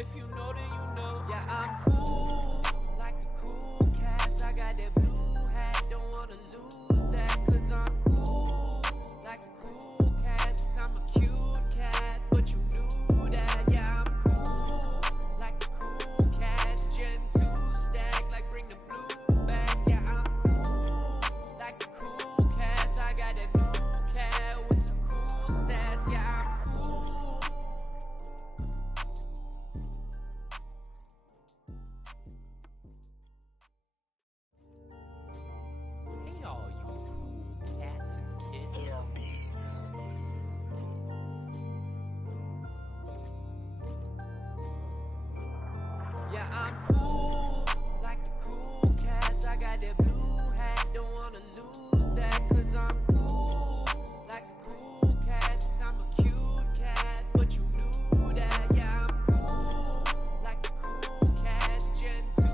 If you know, then you know. Yeah, I'm cool, like the cool cats. I got that blue hat, don't wanna lose that. Cause I'm cool, like the cool cats. I'm a cute cat, but you knew that. Yeah, I'm cool, like the cool cats. Gen 2 stack, like bring the blue back. Yeah, I'm cool, like the cool cats. I got that new cat with some cool stats. Yeah, I'm cool. Hey, all you cool cats and kittens. Yeah, I'm cool, like the cool cats. I got that blue hat, don't wanna lose that. Cause I'm cool, like the cool cats. I'm a cute cat, but you knew that. Yeah, I'm cool, like the cool cats. Gen 2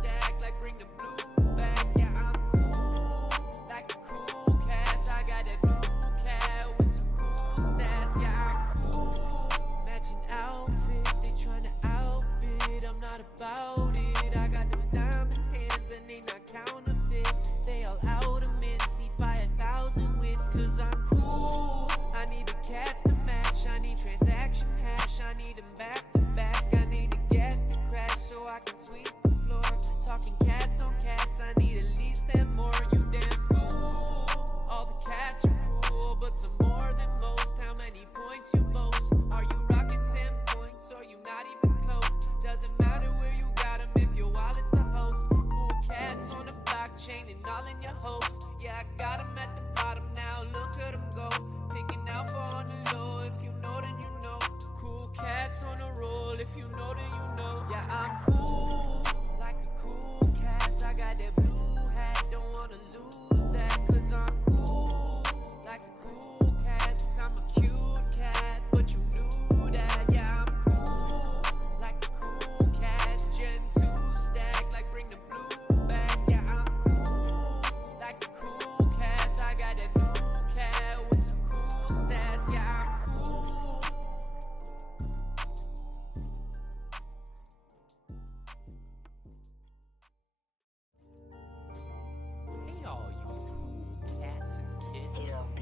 stack, like bring the blue back. Yeah, I'm cool, like the cool cats. I got that blue cat with some cool stats. Yeah, I'm cool. Matching outfit, they tryna outbid. I'm not about it. I got those diamond hands and they not counterfeit. They all out of mint, see 5,000 with. Cause I'm cool. I need the cats to match. I need transaction hash. I need them back to back. I need the gas to crash so I can sweep the floor. Talking cats on cats. I need at least 10 more. You damn fool. All the cats are cool, but some more than most. How many points you boast? Are you rocking 10 points or you not even close? Doesn't matter where you got them if your wallet's the host. Cool cats on the blockchain and all in your hopes. Yeah, I got them at the bottom now, look at them go. Picking out for on the low, if you know then you know. Cool cats on a roll, if you know then you know. Yeah, I'm cool, like the cool cats. I got that blue hat, don't wanna lose that. Cause I'm cool, like the cool cats. I'm a cute cat, but you knew that. Yeah, I'm cool, like the cool cats. Gen 2 stack, like bring the blue back. Yeah, I'm cool, like the cool cats. I got that new cat with some cool stats. Yeah, I'm cool. Hey, all you cool cats and kittens.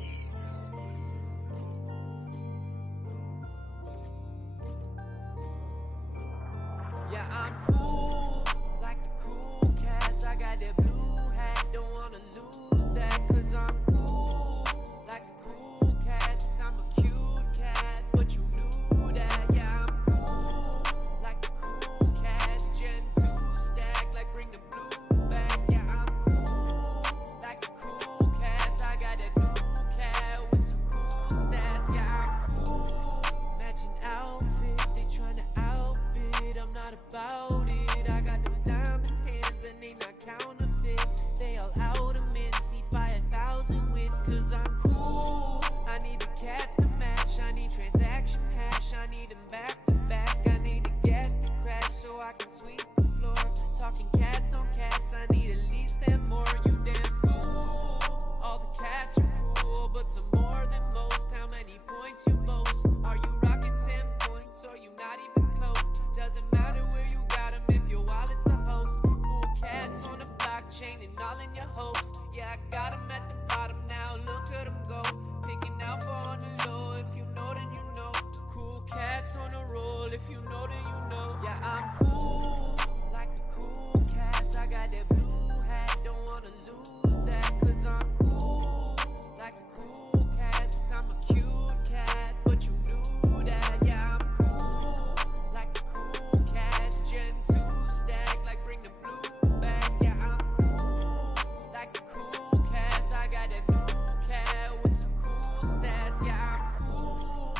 Yeah, I'm cool, like the cool cats. I got that blue hat, don't wanna lose that. Cause I'm cool, like the cool cats. I'm a cute cat, but you knew that. Yeah, I'm cool, like the cool cats. Gen 2 stack, like bring the blue back. Yeah, I'm cool, like the cool cats. I got that new cat with some cool stats. Yeah, I'm cool. Matching outfit, they tryna outbid. I'm not about it. I got those diamond hands and they not counterfeit. They all out of mint, see 5,000 with. Cause I'm cool. I need the cats to match. I need transaction hash. I need them back to back. I need the gas to crash so I can sweep the floor. Talking cats on cats. I need at least 10 more. You damn fool. All the cats are cool, but some more than most. How many points you boast? Are you rocking 10 points or you not even close? Doesn't matter where you got them if your wallet's the host. Cool cats on the blockchain and all in your hopes. Yeah, I got them at the bottom now, look at them go. Picking out for on the low, if you know then you know. Cool cats on a roll, if you know then you know. Yeah, I'm cool, like the cool cats. I got that blue hat, don't wanna lose that. Cause I'm cool, like the cool cats. I'm a cute cat, but you knew that. Yeah, I'm cool, like the cool cats. Gen 2 stack, like bring the blue back. Yeah, I'm cool, like the cool cats. I got that new cat with some cool stats. Yeah, I'm cool.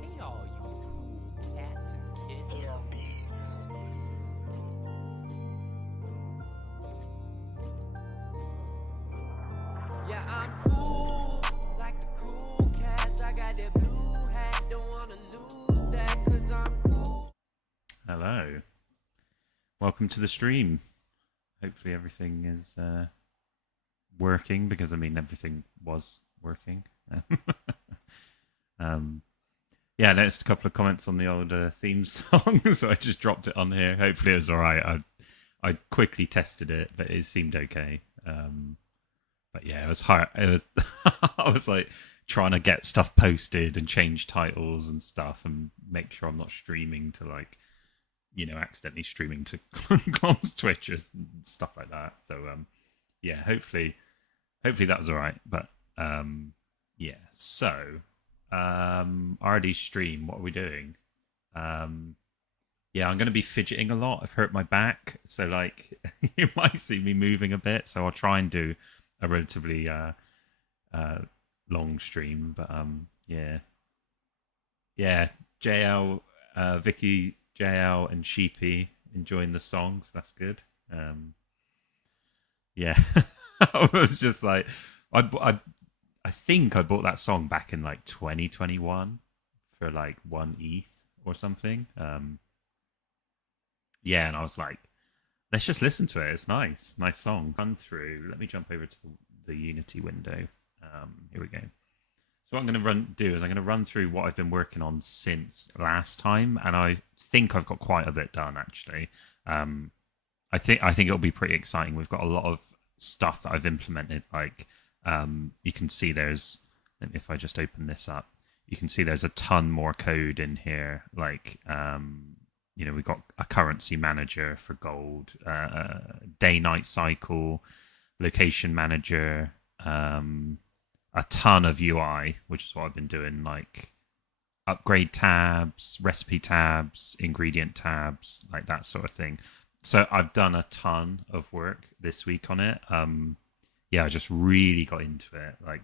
Hey, all you cool cats and kittens. Yeah, I'm cool, like the cool cats. I got that blue hat, don't wanna lose that. Cause I'm cool. Hello. Welcome to the stream. Hopefully everything is working because I mean everything was working. um, yeah, noticed a couple of comments on the old theme song, so I just dropped it on here. Hopefully, it was all right. I quickly tested it, but it seemed okay. But yeah, it was hard. It was I was like trying to get stuff posted and change titles and stuff, and make sure I'm not streaming to like accidentally streaming to Clon's Twitches and stuff like that. So yeah, hopefully that was all right. But yeah, so Ardi stream. What are we doing? Um, yeah, I'm going to be fidgeting a lot. I've hurt my back, so like you might see me moving a bit. So I'll try and do a relatively uh, long stream. But yeah, yeah. JL, Vicky, JL, and Sheepy enjoying the songs. That's good. Yeah, I was just like, I think I bought that song back in like 2021 for like 1 ETH or something. Yeah, and I was like, let's just listen to it. It's nice song. Run through. Let me jump over to the Unity window. Here we go. So what I'm going to do is I'm going to run through what I've been working on since last time, and I think I've got quite a bit done actually. I think it'll be pretty exciting. We've got a lot of stuff that I've implemented. Like you can see if I just open this up, you can see there's a ton more code in here. Like we've got a currency manager for gold, day-night cycle, location manager, a ton of UI, which is what I've been doing, like upgrade tabs, recipe tabs, ingredient tabs, like that sort of thing. So I've done a ton of work this week on it. Yeah, I just really got into it. Like,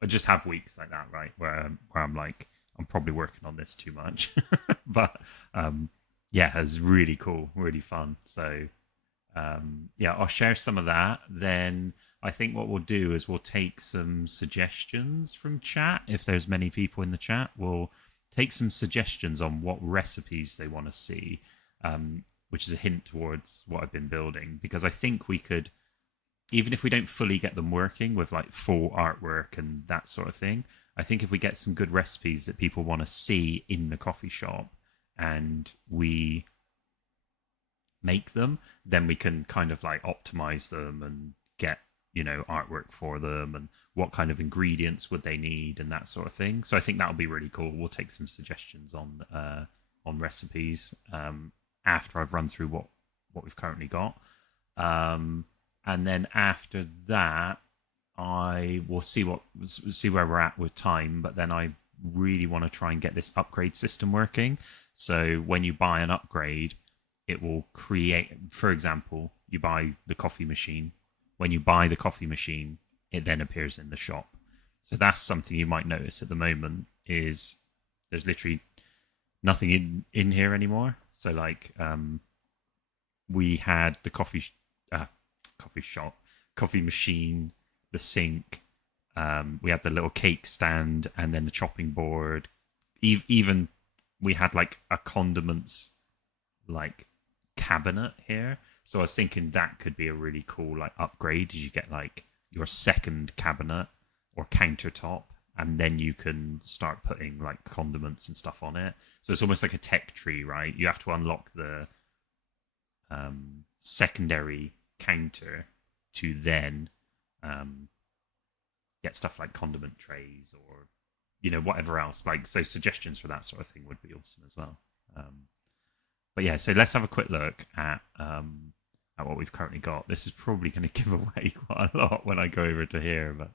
I just have weeks like that, right, where I'm like, I'm probably working on this too much, but yeah, it's really cool, really fun. So yeah, I'll share some of that. Then I think what we'll do is we'll take some suggestions from chat. If there's many people in the chat, we'll take some suggestions on what recipes they want to see, which is a hint towards what I've been building. Because I think we could, even if we don't fully get them working with like full artwork and that sort of thing, I think if we get some good recipes that people want to see in the coffee shop and we make them, then we can kind of like optimize them and get artwork for them and what kind of ingredients would they need and that sort of thing. So I think that'll be really cool. We'll take some suggestions on recipes after I've run through what we've currently got, and then after that I will see where we're at with time. But then I really want to try and get this upgrade system working. So when you buy an upgrade, it will create, for example, you buy the coffee machine. When you buy the coffee machine, it then appears in the shop. So that's something you might notice at the moment is there's literally nothing in here anymore. So like we had the coffee shop, coffee machine, the sink. We had the little cake stand and then the chopping board. Even we had like a condiments like cabinet here. So I was thinking that could be a really cool like upgrade. Is you get like your second cabinet or countertop, and then you can start putting like condiments and stuff on it. So it's almost like a tech tree, right? You have to unlock the secondary counter to then get stuff like condiment trays or whatever else. Like, so suggestions for that sort of thing would be awesome as well. But yeah, so let's have a quick look at what we've currently got. This is probably going to give away quite a lot when I go over to here, but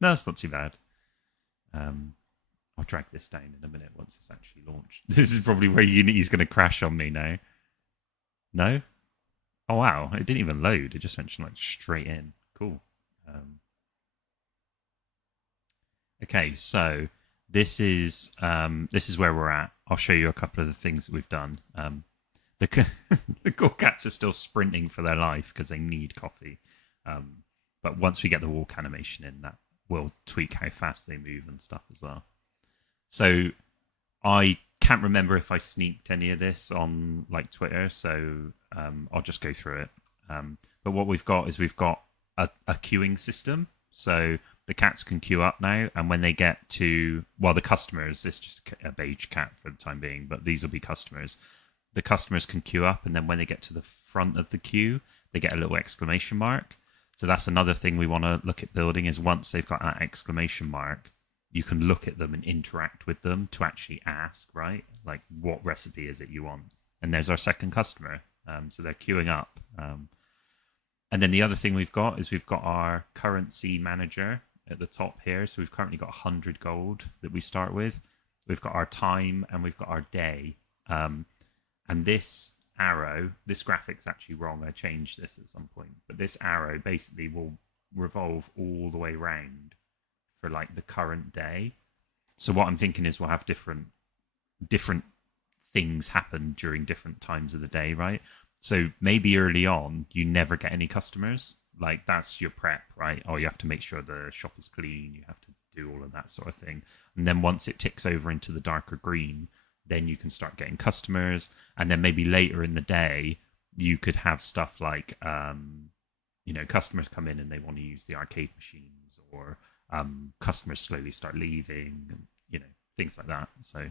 no, it's not too bad. I'll drag this down in a minute once it's actually launched. This is probably where Unity's going to crash on me now. No? Oh wow, it didn't even load. It just went like straight in. Cool. Okay, so this is where we're at. I'll show you a couple of the things that we've done. The cool cats are still sprinting for their life because they need coffee. But once we get the walk animation in, that will tweak how fast they move and stuff as well. So I can't remember if I sneaked any of this on like Twitter, so I'll just go through it. But what we've got is we've got a queuing system. So the cats can queue up now, and when they get to, well, the customers, it's just a beige cat for the time being, but these will be customers. The customers can queue up, and then when they get to the front of the queue, they get a little exclamation mark. So that's another thing we want to look at building, is once they've got that exclamation mark, you can look at them and interact with them to actually ask, right? Like, what recipe is it you want? And there's our second customer. So they're queuing up. And then the other thing we've got is we've got our currency manager at the top here. So we've currently got 100 gold that we start with. We've got our time and we've got our day. And this arrow, this graphic's actually wrong. I changed this at some point. But this arrow basically will revolve all the way around for like the current day. So what I'm thinking is we'll have different things happen during different times of the day, right? So maybe early on you never get any customers. Like, that's your prep, right? Oh, you have to make sure the shop is clean, you have to do all of that sort of thing. And then once it ticks over into the darker green, then you can start getting customers. And then maybe later in the day you could have stuff like customers come in and they want to use the arcade machines, or customers slowly start leaving, and things like that. So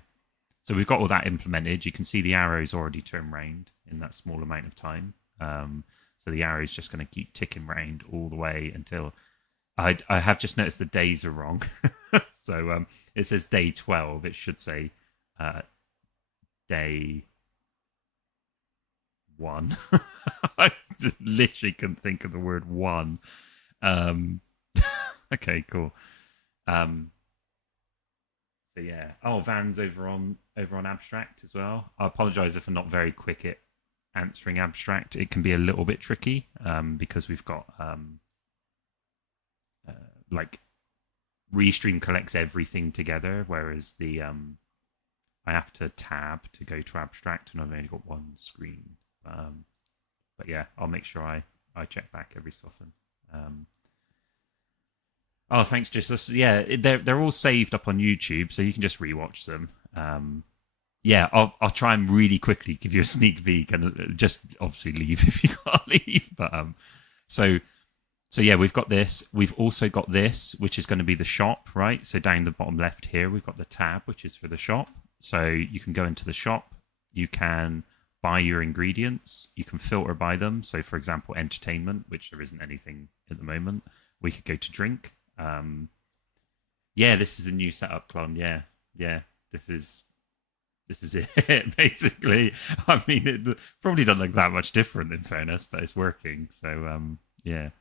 we've got all that implemented. You can see the arrows already turn round in that small amount of time. So the arrow is just going to keep ticking round all the way until I have just noticed the days are wrong. So it says day 12. It should say day 1. I just literally couldn't think of the word 1. Okay, cool. So yeah. Oh, Van's over on abstract as well. I apologize if I'm not very quick at answering abstract. It can be a little bit tricky because we've got like Restream collects everything together, whereas the I have to tab to go to abstract, and I've only got one screen. But yeah, I'll make sure I check back every so often. Oh, thanks, Jesus. Yeah, they're all saved up on YouTube, so you can just rewatch them. Yeah, I'll try and really quickly give you a sneak peek, and just obviously leave if you can't leave. But so yeah, we've got this. We've also got this, which is going to be the shop, right? So down the bottom left here, we've got the tab, which is for the shop. So you can go into the shop. You can buy your ingredients. You can filter by them. So, for example, entertainment, which there isn't anything at the moment. We could go to drink. Yeah, this is the new setup, Clon. Yeah, this is it basically. I mean, it probably doesn't look that much different in fairness, but it's working. So yeah.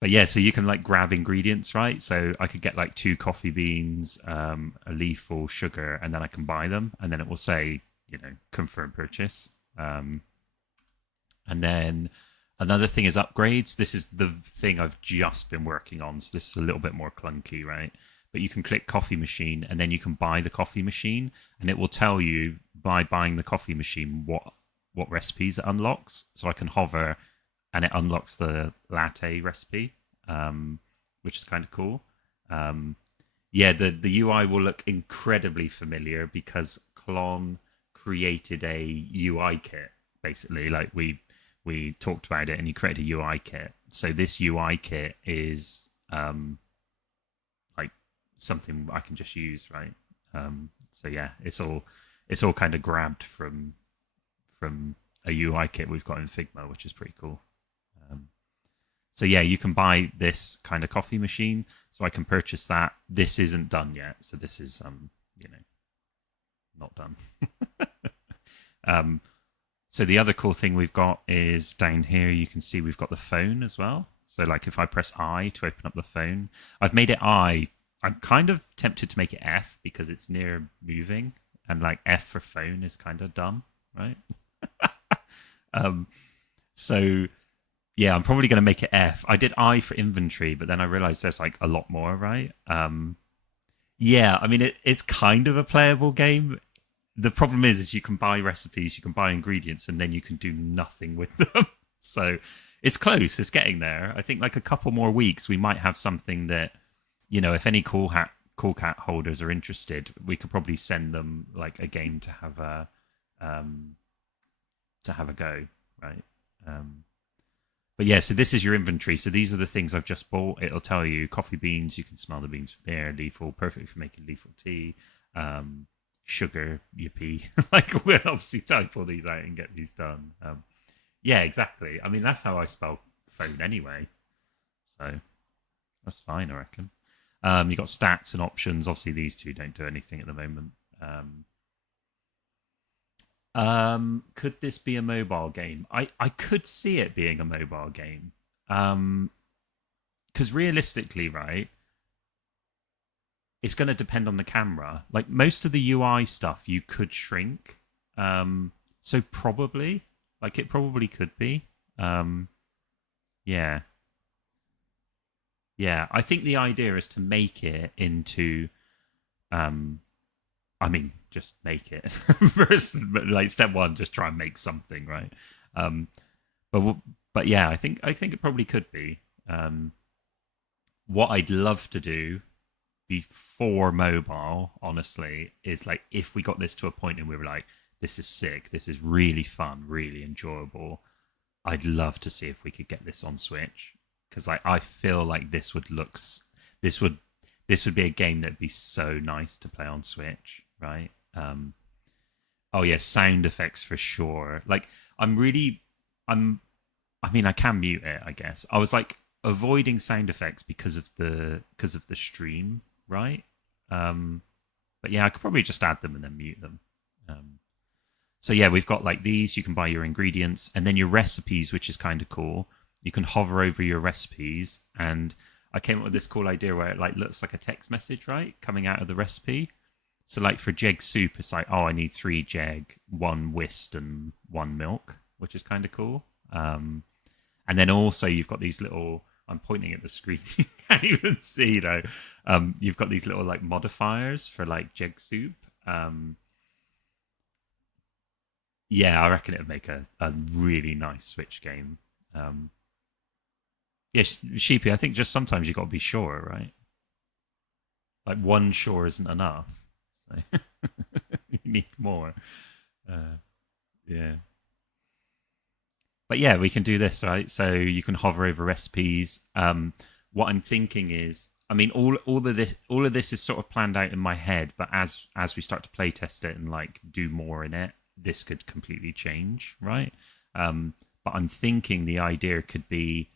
But yeah, so you can like grab ingredients, right? So I could get like 2 coffee beans, a leaf, or sugar, and then I can buy them, and then it will say, confirm purchase. And then another thing is upgrades. This is the thing I've just been working on, so this is a little bit more clunky, right? But you can click coffee machine, and then you can buy the coffee machine, and it will tell you by buying the coffee machine what recipes it unlocks. So I can hover, and it unlocks the latte recipe, which is kind of cool. Yeah, the UI will look incredibly familiar because Klon created a UI kit, basically. Like we talked about it, and he created a UI kit. So this UI kit is like something I can just use, right? So yeah, it's all kind of grabbed from a UI kit we've got in Figma, which is pretty cool. So yeah, you can buy this kind of coffee machine. So I can purchase that. This isn't done yet, so this is not done. So the other cool thing we've got is down here. You can see we've got the phone as well. So like if I press I to open up the phone, I've made it I. I'm kind of tempted to make it F because it's near moving, and like F for phone is kind of dumb, right? So yeah, I'm probably going to make it F. I did I for inventory, but then I realized there's like a lot more, right? Yeah, I mean, it's kind of a playable game. The problem is you can buy recipes, you can buy ingredients, and then you can do nothing with them. So it's close. It's getting there. I think like a couple more weeks, we might have something that, if any Cool Cat holders are interested, we could probably send them like a game to have a go, right? But yeah, so this is your inventory. So these are the things I've just bought. It'll tell you coffee beans. You can smell the beans from there. Lethal, perfect for making lethal tea. Sugar, yippee. Like we'll obviously type all these out and get these done. Yeah, exactly. I mean, that's how I spell phone anyway. So that's fine, I reckon. You got stats and options. Obviously, these two don't do anything at the moment. Could this be a mobile game? I could see it being a mobile game. Because realistically, right, it's going to depend on the camera. Like most of the UI stuff, you could shrink. So probably, like it probably could be. Yeah, yeah. I think the idea is to make it into I mean, just make it first. Like step one, just try and make something, right? Um, but yeah, I think it probably could be. What I'd love to do before mobile, honestly, is like if we got this to a point and we were like, this is sick, this is really fun, really enjoyable. I'd love to see if we could get this on Switch because I feel like this would this would be a game that'd be so nice to play on Switch, right? Oh yeah, sound effects for sure. Like I'm I mean I can mute it, I guess. I was like avoiding sound effects because of the stream, right? But yeah, I could probably just add them and then mute them. So yeah, we've got like these. You can buy your ingredients and then your recipes, which is kind of cool. You can hover over your recipes, and I came up with this cool idea where it like looks like a text message, right, coming out of the recipe. So like for jeg soup, it's like, oh, I need 3 jeg, 1 whist, and 1 milk, which is kind of cool. And then also you've got these little. I'm pointing at the screen. You can't even see though. You've got these little like modifiers for like jeg soup. Yeah, I reckon it'd make a really nice Switch game. Yeah, Sheepy, I think just sometimes you got to be sure, right? Like one sure isn't enough. So you need more. Yeah. But yeah, we can do this, right? So you can hover over recipes. What I'm thinking is, I mean, all of this is sort of planned out in my head, but as we start to play test it and like do more in it, this could completely change, right? But I'm thinking the idea could be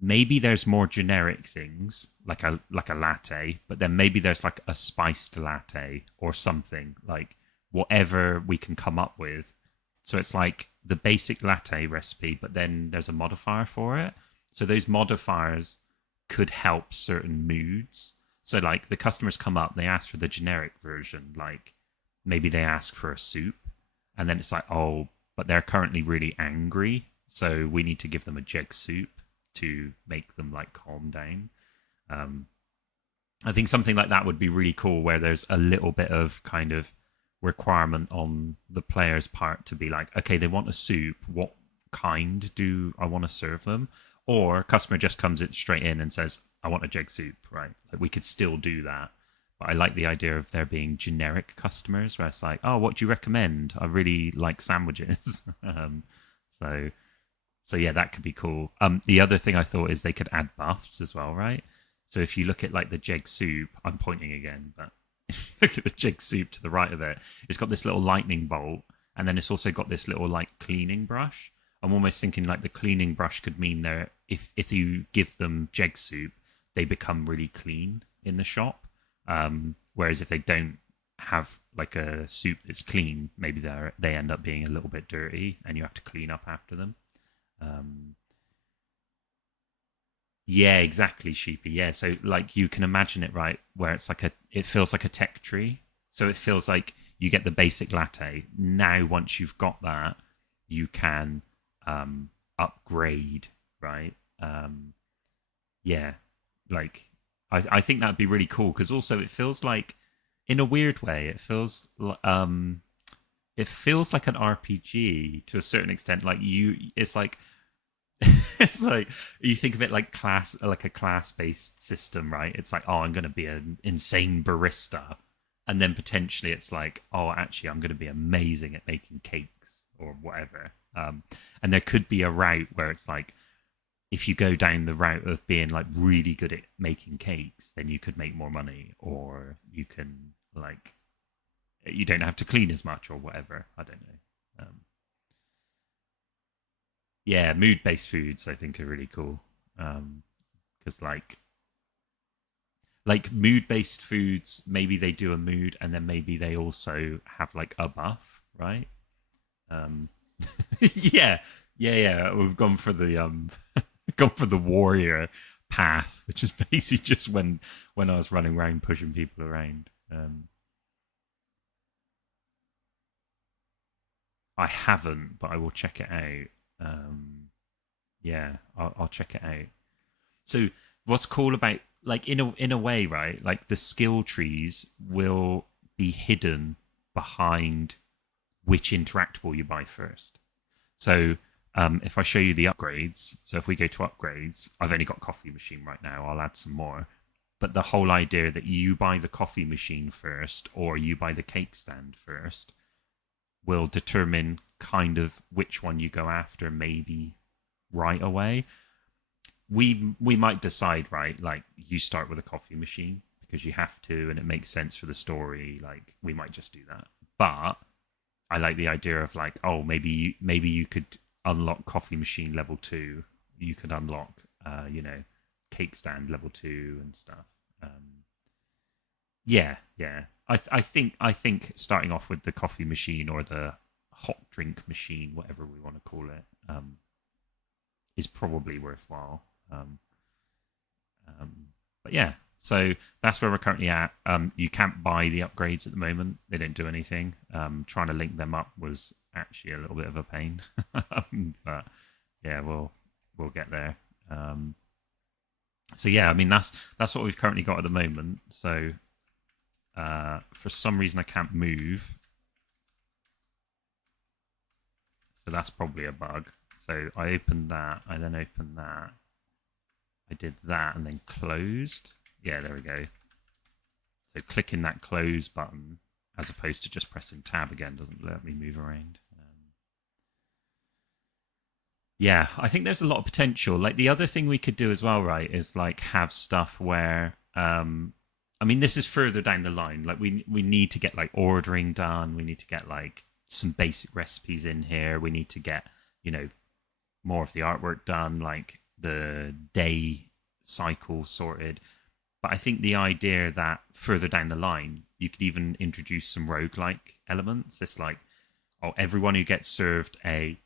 maybe there's more generic things like a latte, but then maybe there's like a spiced latte or something, like whatever we can come up with. So it's like the basic latte recipe, but then there's a modifier for it. So those modifiers could help certain moods. So like the customers come up, they ask for the generic version, like maybe they ask for a soup, and then it's like, oh, but they're currently really angry, so we need to give them a jeg soup to make them like calm down. I think something like that would be really cool, where there's a little bit of kind of requirement on the player's part to be like, okay, they want a soup, what kind do I want to serve them? Or customer just comes in straight in and says, I want a jeg soup, right? Like we could still do that. But I like the idea of there being generic customers where it's like, oh, what do you recommend? I really like sandwiches. So yeah, that could be cool. The other thing I thought is they could add buffs as well, right? So if you look at like the jeg soup, I'm pointing again, but if you look at the jeg soup to the right of it, it's got this little lightning bolt, and then it's also got this little like cleaning brush. I'm almost thinking like the cleaning brush could mean they're if you give them jeg soup, they become really clean in the shop. Whereas if they don't have like a soup that's clean, maybe they end up being a little bit dirty, and you have to clean up after them. Yeah, exactly, Sheepy. Yeah, so like you can imagine it, right, where it's like it feels like a tech tree. So it feels like you get the basic latte. Now, once you've got that, you can upgrade, right? Yeah, like I think that'd be really cool because also it feels like, in a weird way, it feels like an RPG to a certain extent. Like it's like it's like you think of it like a class-based system, right? It's like, oh, I'm going to be an insane barista, and then potentially it's like, oh, actually, I'm going to be amazing at making cakes or whatever. And there could be a route where it's like, if you go down the route of being like really good at making cakes, then you could make more money, or you can like, you don't have to clean as much or whatever. I don't know. Yeah, mood-based foods I think are really cool, because like mood-based foods, maybe they do a mood, and then maybe they also have like a buff, right? Um, yeah, yeah. We've gone for the gone for the warrior path, which is basically just when I was running around pushing people around. I haven't, but I will check it out. Yeah, I'll check it out. So what's cool about, like, in a way, right? Like the skill trees will be hidden behind which interactable you buy first. So if I show you the upgrades, so if we go to upgrades, I've only got coffee machine right now. I'll add some more. But the whole idea that you buy the coffee machine first or you buy the cake stand first will determine kind of which one you go after, maybe right away. We might decide, right, like you start with a coffee machine because you have to and it makes sense for the story. Like we might just do that. But I like the idea of like, oh, maybe you could unlock coffee machine level 2. You could unlock cake stand level 2 and stuff. Yeah. I think starting off with the coffee machine or the hot drink machine, whatever we want to call it, is probably worthwhile. But yeah, so that's where we're currently at. You can't buy the upgrades at the moment; they don't do anything. Trying to link them up was actually a little bit of a pain, but yeah, we'll get there. So yeah, I mean that's what we've currently got at the moment. So for some reason I can't move, so that's probably a bug. So I opened that, I then opened that, I did that, and then closed. Yeah, there we go. So clicking that close button as opposed to just pressing tab again doesn't let me move around. Yeah, I think there's a lot of potential. Like the other thing we could do as well, right, is like have stuff where I mean, this is further down the line. Like we need to get like ordering done. We need to get like some basic recipes in here. We need to get, more of the artwork done, like the day cycle sorted. But I think the idea that further down the line, you could even introduce some roguelike elements. It's like, oh, everyone who gets served a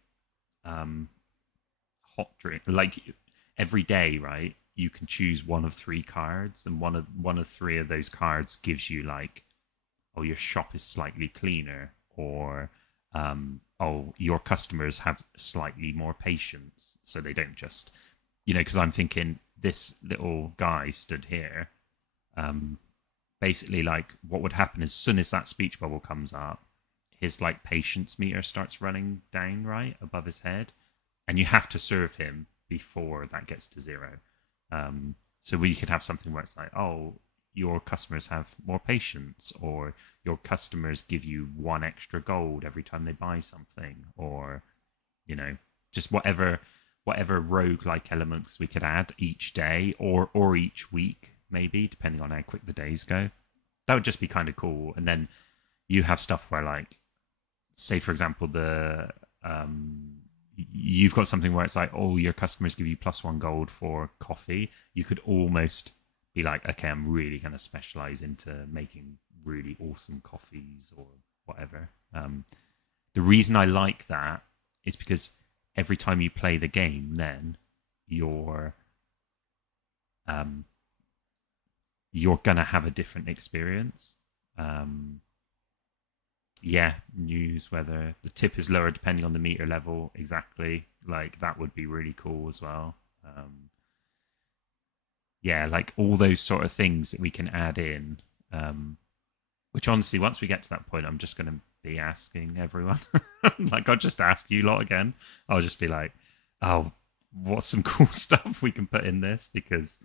hot drink, like every day, right? You can choose one of 3 cards, and one of 3 of those cards gives you like, oh, your shop is slightly cleaner, or oh, your customers have slightly more patience, so they don't just, because I'm thinking this little guy stood here. Basically, like what would happen as soon as that speech bubble comes up, his like patience meter starts running down right above his head, and you have to serve him before that gets to 0. So we could have something where it's like, oh, your customers have more patience, or your customers give you 1 extra gold every time they buy something, or just whatever roguelike elements we could add each day or each week, maybe depending on how quick the days go. That would just be kind of cool. And then you have stuff where, like, say for example, you've got something where it's like, oh, your customers give you +1 gold for coffee. You could almost be like, okay, I'm really going to specialize into making really awesome coffees or whatever. The reason I like that is because every time you play the game, then you're gonna have a different experience. Yeah, news, weather. The tip is lower depending on the meter level. Exactly. Like that would be really cool as well. Yeah, like all those sort of things that we can add in. Which honestly, once we get to that point, I'm just going to be asking everyone. Like, I'll just ask you lot again. I'll just be like, oh, what's some cool stuff we can put in this? Because,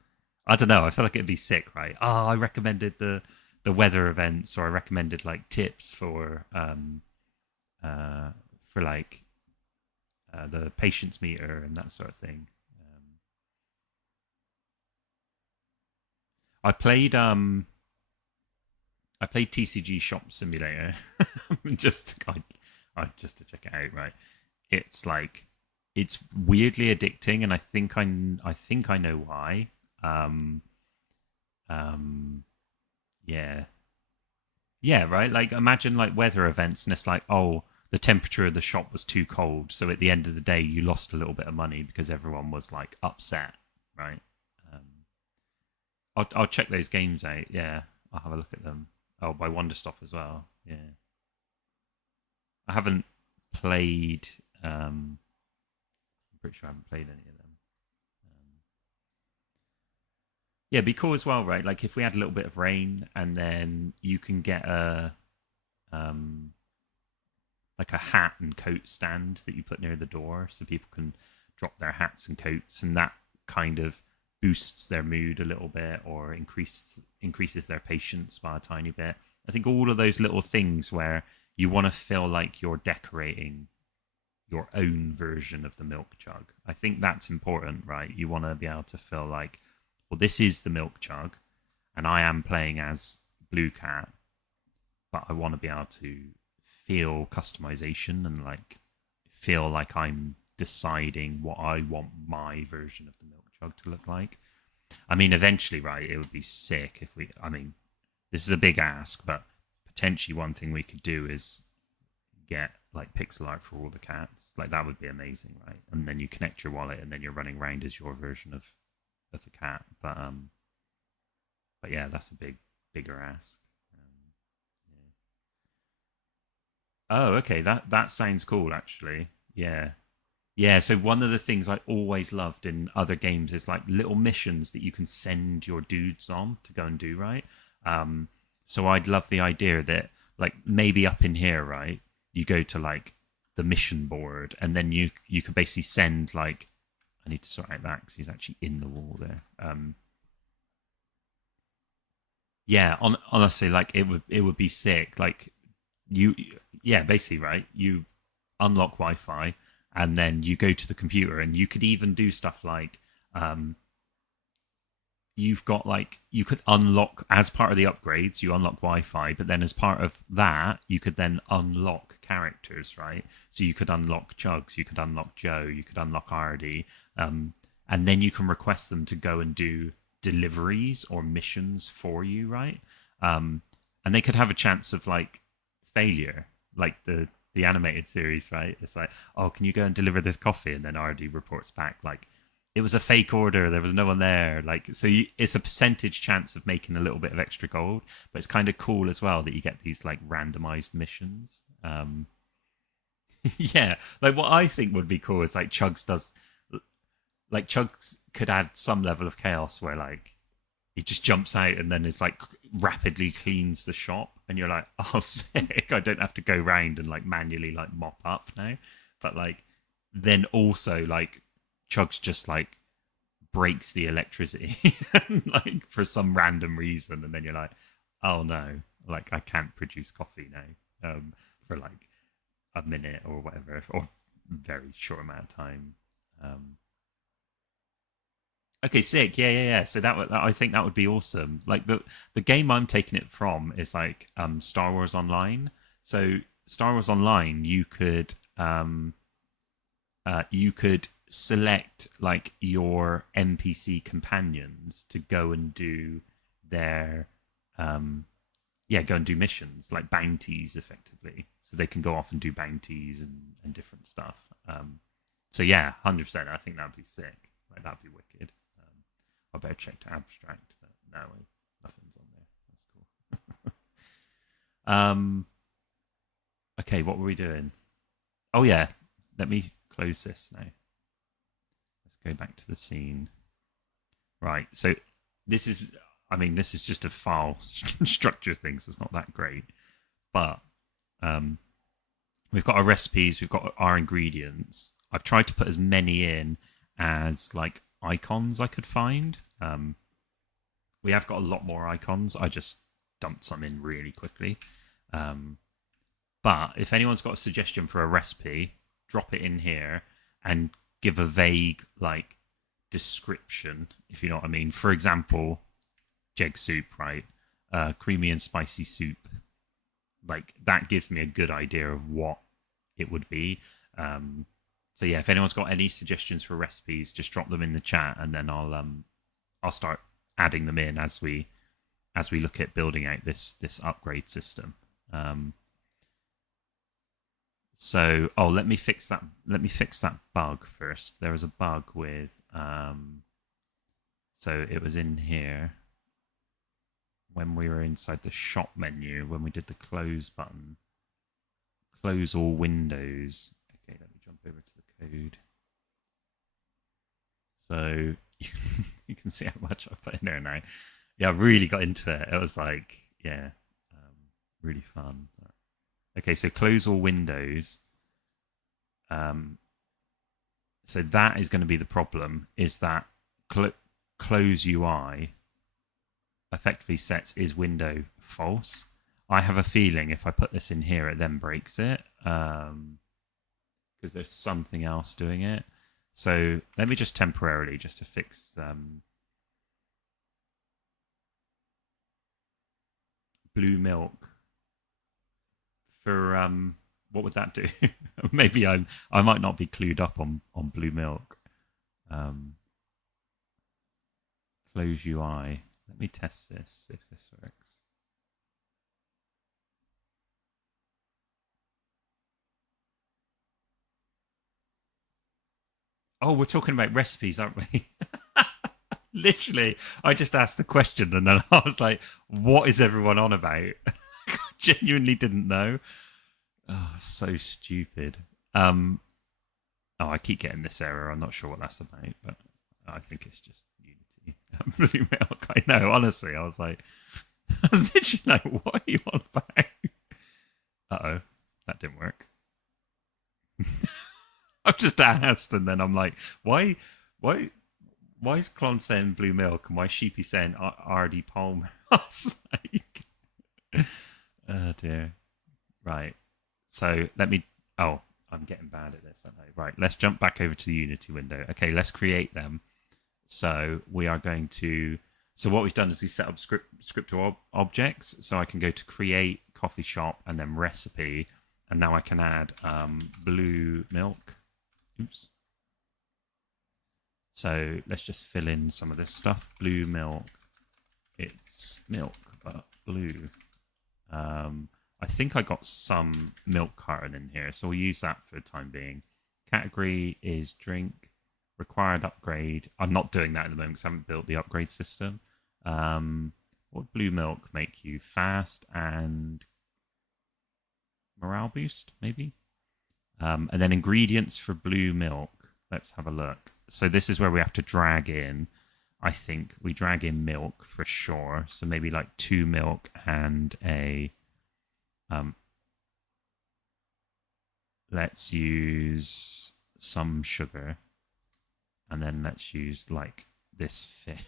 I don't know, I feel like it'd be sick, right? Oh, I recommended the the weather events, or I recommended like tips for like the patience meter and that sort of thing. I played TCG Shop Simulator just to check it out. Right, it's like it's weirdly addicting, and I think I know why. Um, yeah, yeah, right. Like imagine like weather events, and it's like, oh, the temperature of the shop was too cold, so at the end of the day, you lost a little bit of money because everyone was like upset, right? Um, I'll check those games out. Yeah, I'll have a look at them. Oh, by Wonderstop as well. Yeah, I haven't played. I'm pretty sure I haven't played any of them. Um, yeah, be cool as well, right? Like if we had a little bit of rain, and then you can get a um like a hat and coat stand that you put near the door, so people can drop their hats and coats, and that kind of boosts their mood a little bit, or increases their patience by a tiny bit. I think all of those little things where you want to feel like you're decorating your own version of the milk jug. I think that's important, right? You want to be able to feel like, well, this is the milk jug, and I am playing as Blue Cat, but I want to be able to feel customization and like feel like I'm deciding what I want my version of the milk jug to look like. I mean, eventually, right, it would be sick if we. I mean, this is a big ask, but potentially one thing we could do is get like pixel art for all the cats. Like that would be amazing, right? And then you connect your wallet, and then you're running around as your version of the cat. But yeah, that's a bigger ask. Yeah. Oh, okay. That sounds cool, actually. Yeah. Yeah, so one of the things I always loved in other games is like little missions that you can send your dudes on to go and do, right? Um, so I'd love the idea that like maybe up in here, right, you go to like the mission board, and then you could basically send like, I need to sort out that because he's actually in the wall there. Yeah, honestly, like it would be sick. Like you, yeah, basically, right? You unlock Wi-Fi, and then you go to the computer, and you could even do stuff like um, you've got like you could unlock as part of the upgrades, you unlock Wi-Fi, but then as part of that, you could then unlock characters, right? So you could unlock Chugs, you could unlock Joe, you could unlock Ardi, and then you can request them to go and do deliveries or missions for you, right? And they could have a chance of like failure, like the animated series, right? It's like, oh, can you go and deliver this coffee? And then Ardi reports back like, it was a fake order. There was no one there. Like, so it's a percentage chance of making a little bit of extra gold, but it's kind of cool as well that you get these like randomized missions. Yeah, like what I think would be cool is like Chugs could add some level of chaos where like he just jumps out and then it's like rapidly cleans the shop, and you're like, oh, sick! I don't have to go round and like manually like mop up now. But like then also like Chugs just like breaks the electricity like for some random reason, and then you're like, oh no, like I can't produce coffee now for like a minute or whatever, or very short amount of time. Okay, sick. Yeah, yeah, yeah. So I think that would be awesome. Like the game I'm taking it from is like Star Wars Online. So Star Wars Online, you could select like your NPC companions to go and do their go and do missions like bounties effectively, so they can go off and do bounties and different stuff. So yeah, 100%. I think that'd be sick. Like that'd be wicked. I better check to abstract, but no, nothing's on there. That's cool. Okay, what were we doing? Oh yeah, let me close this now. Let's go back to the scene. Right, so this is just a file structure thing, so it's not that great. But we've got our recipes, we've got our ingredients. I've tried to put as many in as like icons I could find. We have got a lot more icons. I just dumped some in really quickly. But if anyone's got a suggestion for a recipe, drop it in here and give a vague like description, if you know what I mean. For example, jeg soup, right? Creamy and spicy soup. Like that gives me a good idea of what it would be. So yeah, if anyone's got any suggestions for recipes, just drop them in the chat, and then I'll start adding them in as we look at building out this upgrade system. So let me fix that bug first. There was a bug with so it was in here when we were inside the shop menu, when we did the close button, close all windows. Okay, let me jump over to the code. So you can see how much I put in there now. Yeah, I really got into it. It was like, yeah, really fun. Okay, so close all windows. So that is going to be the problem, is that close UI effectively sets is window false. I have a feeling if I put this in here, it then breaks it, because there's something else doing it. So let me just temporarily, just to fix blue milk for what would that do? Maybe I might not be clued up on blue milk. Close UI. Let me test this, if this works. Oh, we're talking about recipes, aren't we? Literally, I just asked the question and then I was like, what is everyone on about? I genuinely didn't know. Oh, so stupid. Oh, I keep getting this error. I'm not sure what that's about, but I think it's just Unity. Blue milk. I know, honestly. I was like, I was literally like, what are you on about? Uh-oh, that didn't work. I've just asked, and then I'm like, why is Clon saying blue milk and why is Sheepy saying Ardi Palmer? I was like, oh dear. Right. So let me. Oh, I'm getting bad at this, aren't I? Right. Let's jump back over to the Unity window. Okay, let's create them. So we are going to. So what we've done is we set up script objects. So I can go to create coffee shop and then recipe, and now I can add blue milk. Oops. So let's just fill in some of this stuff. Blue milk. It's milk, but blue. I think I got some milk carton in here, so we'll use that for the time being. Category is drink. Required upgrade. I'm not doing that at the moment because I haven't built the upgrade system. What would blue milk make you? Fast and morale boost, maybe? And then ingredients for blue milk. Let's have a look. So this is where we have to drag in. I think we drag in milk for sure. So maybe like 2 milk and a... let's use some sugar. And then let's use like this fish.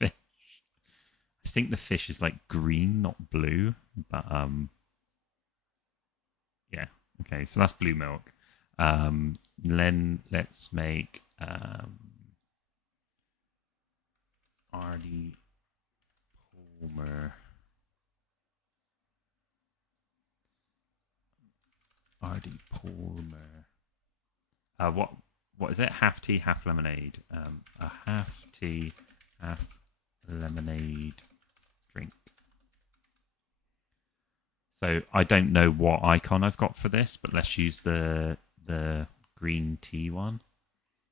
I think the fish is like green, not blue. But yeah. Okay, so that's blue milk. Then let's make Ardi Palmer. Ardi Palmer. What is it? Half tea, half lemonade. A half tea, half lemonade drink. So I don't know what icon I've got for this, but let's use the green tea one.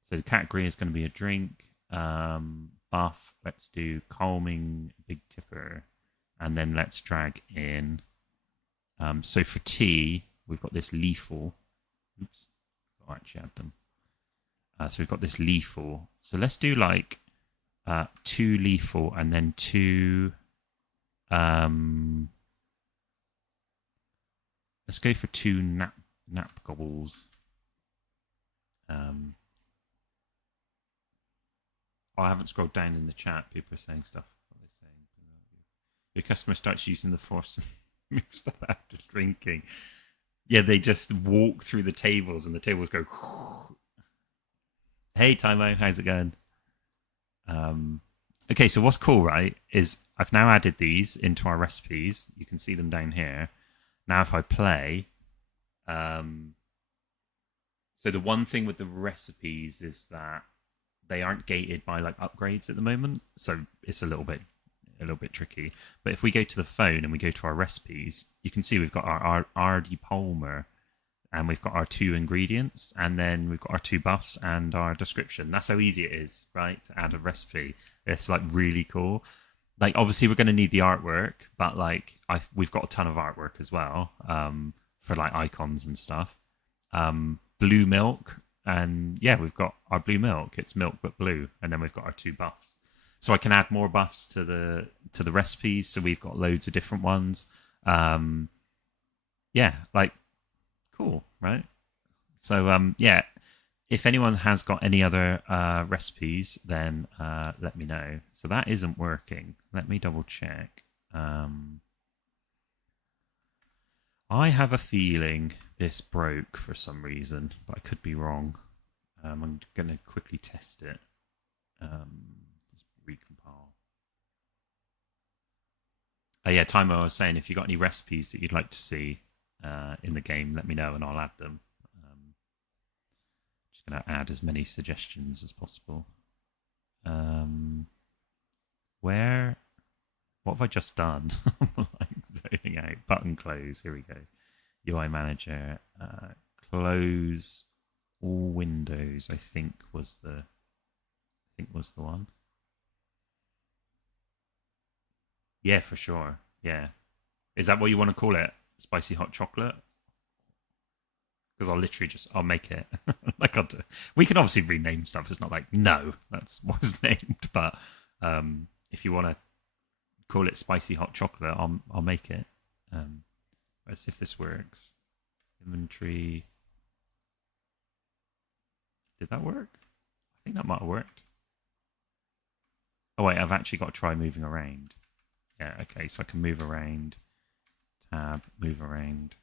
So the category is going to be a drink. Buff. Let's do calming big tipper, and then let's drag in. So for tea, we've got this lethal. Oops, I'll actually add them. So we've got this lethal. So let's do like 2 lethal and then 2. Let's go for 2 nap gobbles. I haven't scrolled down in the chat. People are saying stuff. What are they saying? Your customer starts using the force to move stuff after drinking. Yeah, they just walk through the tables and the tables go. Hey, Timo, how's it going? Um, okay, so what's cool, right, is I've now added these into our recipes. You can see them down here. Now, if I play, so the one thing with the recipes is that they aren't gated by like upgrades at the moment, so it's a little bit tricky. But if we go to the phone and we go to our recipes, you can see we've got our Ardi Palmer, and we've got our 2 ingredients, and then we've got our 2 buffs and our description. That's how easy it is, right, to add a recipe. It's like really cool. Like obviously we're going to need the artwork, but like we've got a ton of artwork as well, for like icons and stuff. Blue milk, and yeah, we've got our blue milk. It's milk but blue, and then we've got our 2 buffs. So I can add more buffs to the recipes. So we've got loads of different ones. Yeah, like cool, right? So yeah, if anyone has got any other recipes, then let me know. So that isn't working. Let me double check. I have a feeling this broke for some reason, but I could be wrong. I'm going to quickly test it. Just recompile. Oh yeah, Timo, I was saying, if you got any recipes that you'd like to see in the game, let me know and I'll add them. Just going to add as many suggestions as possible. What have I just done? I'm like zoning out. Button close. Here we go. UI manager. Close all windows. I think was the one. Yeah, for sure. Yeah. Is that what you want to call it? Spicy hot chocolate? Because I'll make it. Like I'll do. We can obviously rename stuff. It's not like, no, that's what it's named. But if you want to call it spicy hot chocolate, I'll make it. Let's see if this works. Inventory. Did that work? I think that might have worked. Oh wait, I've actually got to try moving around. Yeah, okay, so I can move around. Tab, move around.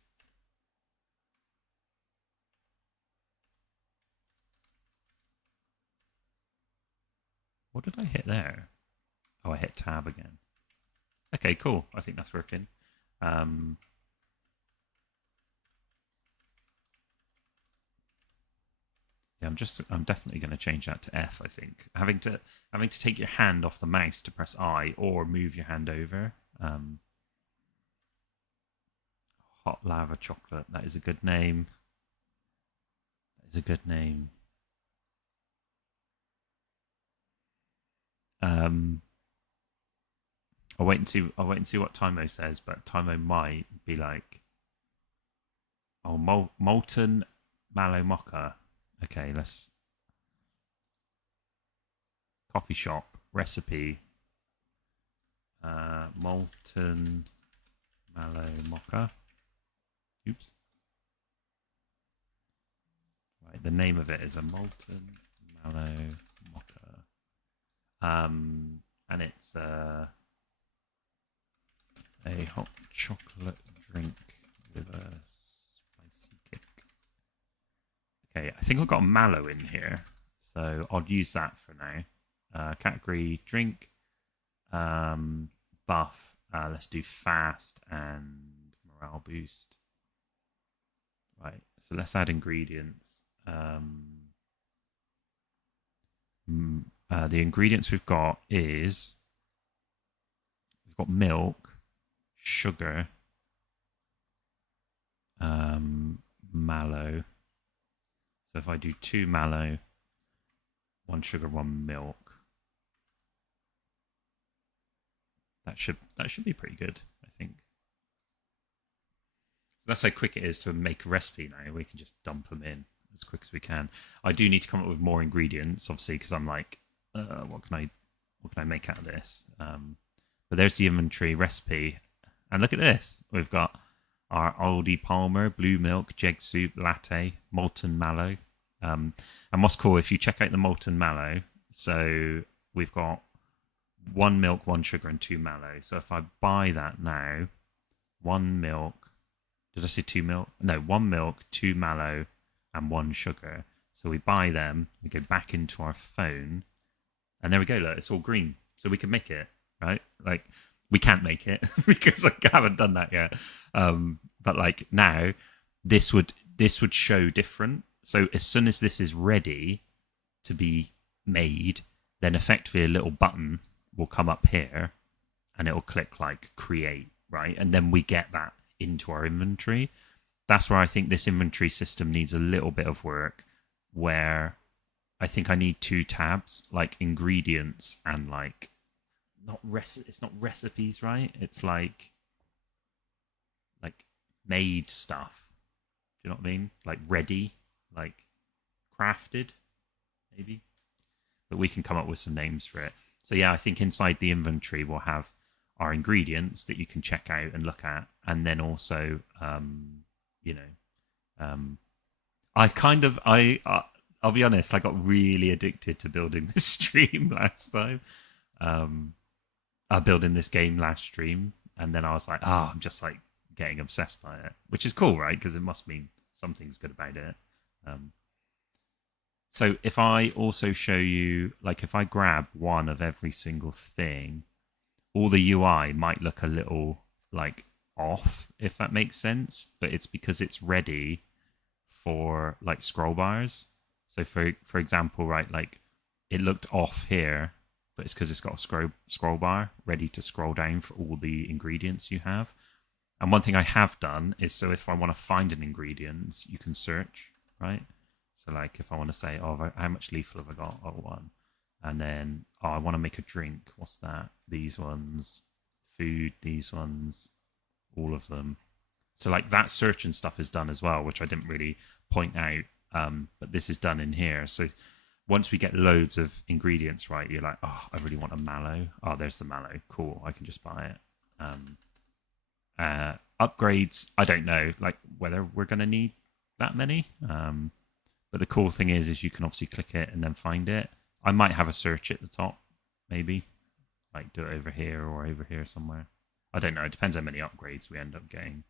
What did I hit there? Oh, I hit tab again. Okay, cool. I think that's working. Yeah, I'm definitely going to change that to F. I think having to take your hand off the mouse to press I or move your hand over. Hot lava chocolate. That is a good name. That is a good name. I'll wait and see what Timo says, but Timo might be like, oh, molten mallow mocha. Okay, let's coffee shop recipe. Molten mallow mocha. Oops. Right, the name of it is a molten mallow mocha. And it's a hot chocolate drink with a spicy kick. Okay, I think I've got a mallow in here, so I'll use that for now. Category drink, buff. Let's do fast and morale boost. Right, so let's add ingredients. The ingredients we've got is we've got milk, sugar, mallow. So if I do 2 mallow, 1 sugar, 1 milk, that should be pretty good, I think. So that's how quick it is to make a recipe now. We can just dump them in as quick as we can. I do need to come up with more ingredients, obviously, because I'm like, what can I make out of this? But there's the inventory recipe, and look at this. We've got our Aldi Palmer, blue milk, jeg soup, latte, molten mallow. And what's cool, if you check out the molten mallow, so we've got 1 milk, 1 sugar, and 2 mallow. So if I buy that now, 1 milk. Did I say 2 milk? No, 1 milk, 2 mallow, and 1 sugar. So we buy them. We go back into our phone, and there we go. Look, it's all green. So we can make it, right? Like we can't make it because I haven't done that yet. But like now, this would show different. So as soon as this is ready to be made, then effectively a little button will come up here, and it will click like create, right? And then we get that into our inventory. That's where I think this inventory system needs a little bit of work, where I think I need 2 tabs, like ingredients and like it's not recipes, right? It's like made stuff. Do you know what I mean? Like ready, like crafted, maybe. But we can come up with some names for it. So yeah, I think inside the inventory we'll have our ingredients that you can check out and look at, and then also, I'll be honest, I got really addicted to building this stream last time. Building this game last stream, and then I was like, I'm just like getting obsessed by it, which is cool, right? Because it must mean something's good about it. So if I also show you, like if I grab one of every single thing, all the UI might look a little like off, if that makes sense, but it's because it's ready for like scroll bars. So for example, right, like it looked off here, but it's because it's got a scroll bar ready to scroll down for all the ingredients you have. And one thing I have done is, so if I want to find an ingredient, you can search, right? So like if I want to say, how much lethal have I got? 1. And then, I want to make a drink. What's that? These ones. Food, these ones. All of them. So like that search and stuff is done as well, which I didn't really point out. But this is done in here. So once we get loads of ingredients, right, you're like, I really want a mallow. There's the mallow. Cool, I can just buy it. Upgrades, I don't know, like whether we're going to need that many. But the cool thing is you can obviously click it and then find it. I might have a search at the top, maybe. Like do it over here or over here somewhere. I don't know. It depends how many upgrades we end up getting.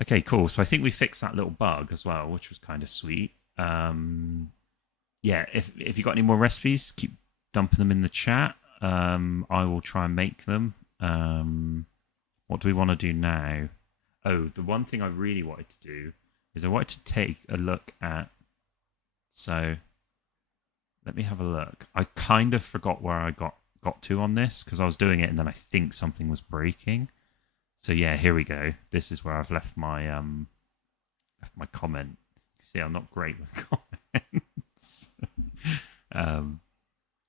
Okay, cool. So I think we fixed that little bug as well, which was kind of sweet. Yeah, if you got any more recipes, keep dumping them in the chat. I will try and make them. What do we want to do now? The one thing I really wanted to do is I wanted to take a look at... So let me have a look. I kind of forgot where I got to on this because I was doing it and then I think something was breaking. So yeah, here we go. This is where I've left my comment. See, I'm not great with comments.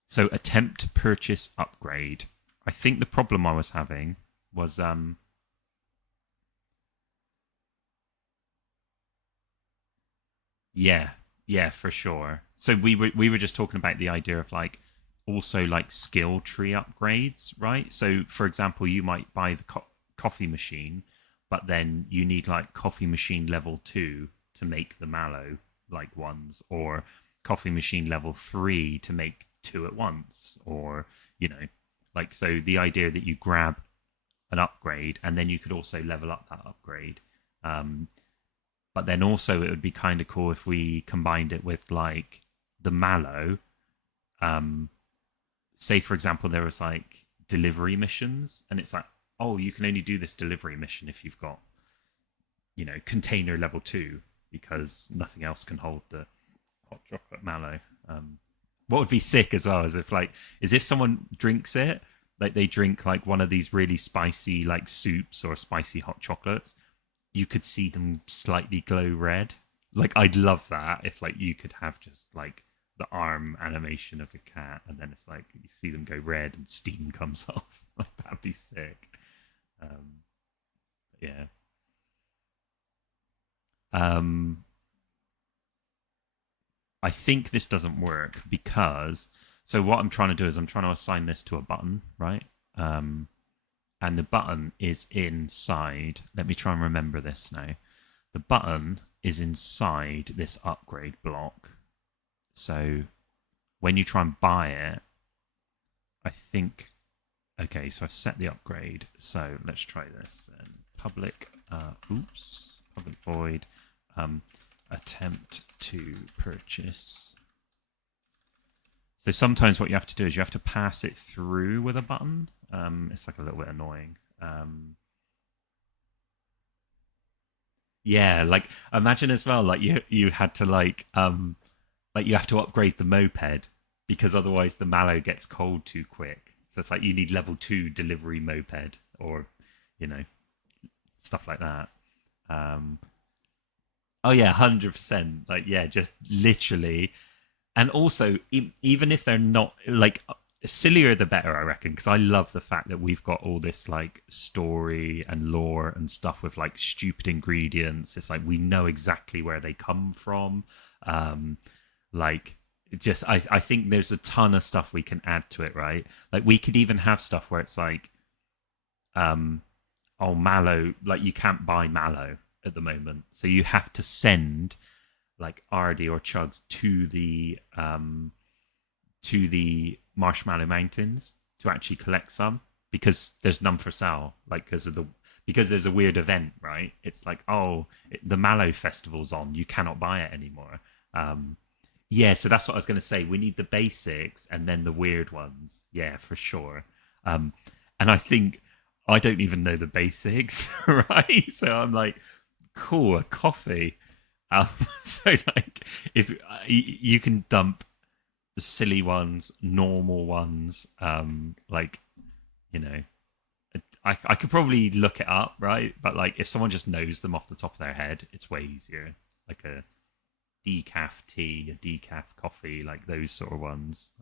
So attempt to purchase upgrade. I think the problem I was having was yeah, for sure. So we were just talking about the idea of like also like skill tree upgrades, right? So for example, you might buy the coffee machine, but then you need like coffee machine level 2 to make the mallow like ones, or coffee machine level 3 to make 2 at once, or like, so the idea that you grab an upgrade and then you could also level up that upgrade. But then also it would be kind of cool if we combined it with like the mallow. Say for example, there was like delivery missions, and it's like, you can only do this delivery mission if you've got, container level 2, because nothing else can hold the hot chocolate mallow. What would be sick as well is if someone drinks it, like they drink like one of these really spicy like soups or spicy hot chocolates, you could see them slightly glow red. Like I'd love that if like you could have just like the arm animation of the cat, and then it's like you see them go red and steam comes off. Like that'd be sick. Yeah. I think this doesn't work because, so what I'm trying to do is I'm trying to assign this to a button, right? And the button is inside. Let me try and remember this now. The button is inside this upgrade block. So when you try and buy it, I think. Okay, so I've set the upgrade. So let's try this. Then public. Public void. Attempt to purchase. So sometimes what you have to do is you have to pass it through with a button. It's like a little bit annoying. Yeah, like imagine as well, like you had to like you have to upgrade the moped because otherwise the mallow gets cold too quick. So it's like you need level 2 delivery moped or you know stuff like that. Um, oh yeah, 100%. Like yeah, just literally. And also, even if they're not like sillier, the better, I reckon. Because I love the fact that we've got all this like story and lore and stuff with like stupid ingredients. It's like we know exactly where they come from. Like, just I think there's a ton of stuff we can add to it, right? Like we could even have stuff where it's like, oh mallow, like you can't buy mallow at the moment, so you have to send like Ardi or Chugs to the Marshmallow Mountains to actually collect some because there's none for sale. Like because there's a weird event, right? It's like the Mallow Festival's on, you cannot buy it anymore. Yeah, so that's what I was going to say. We need the basics and then the weird ones. Yeah, for sure. And I think I don't even know the basics, right? So I'm like, cool, a coffee. So like if you can dump the silly ones, normal ones, like you know, I could probably look it up, right? But like if someone just knows them off the top of their head, it's way easier. Like a decaf tea, a decaf coffee, like those sort of ones.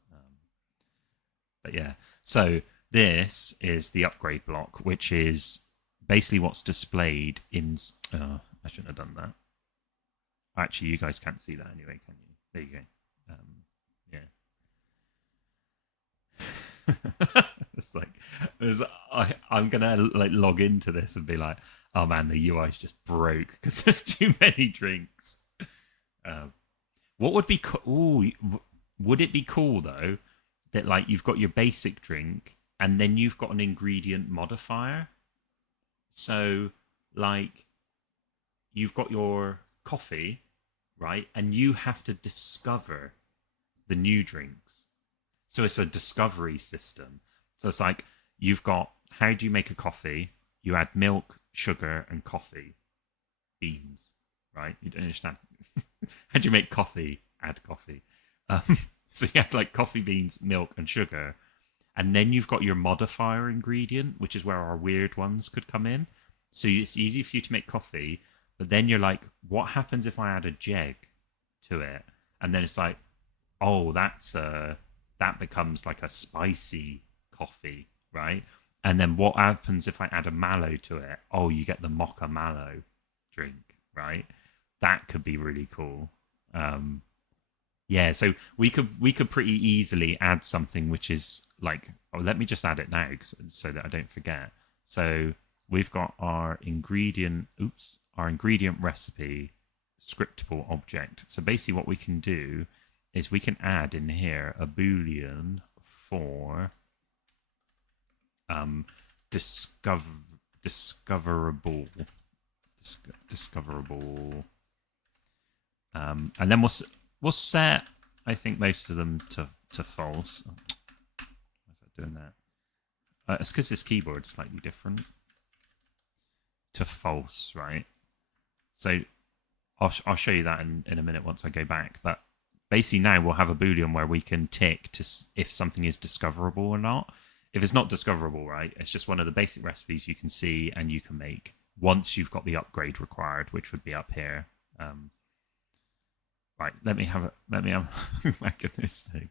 But yeah, so this is the upgrade block, which is basically what's displayed in. I shouldn't have done that. Actually, you guys can't see that anyway, can you? There you go. Yeah. It's like I'm gonna like log into this and be like, oh man, the UI's just broke because there's too many drinks. What would be would it be cool though that like you've got your basic drink and then you've got an ingredient modifier? So like you've got your coffee, right? And you have to discover the new drinks. So it's a discovery system. So it's like you've got how do you make a coffee? You add milk, sugar, and coffee beans, right? You don't understand. How do you make coffee? Add coffee. So you have like coffee beans, milk, and sugar. And then you've got your modifier ingredient, which is where our weird ones could come in. So it's easy for you to make coffee, but then you're like, what happens if I add a jeg to it? And then it's like, oh, that becomes like a spicy coffee, right? And then what happens if I add a mallow to it? Oh, you get the mocha mallow drink, right? That could be really cool. Yeah, so we could pretty easily add something which is like, oh, let me just add it now so that I don't forget. So we've got our ingredient recipe scriptable object. So basically what we can do is we can add in here a boolean for discoverable, and then we'll set, I think, most of them to false. Oh, why is that doing that? It's because this keyboard's slightly different. To false, right? So I'll show you that in a minute once I go back. But basically now we'll have a boolean where we can tick to if something is discoverable or not. If it's not discoverable, right, it's just one of the basic recipes you can see and you can make once you've got the upgrade required, which would be up here. Right, let me have back at this thing.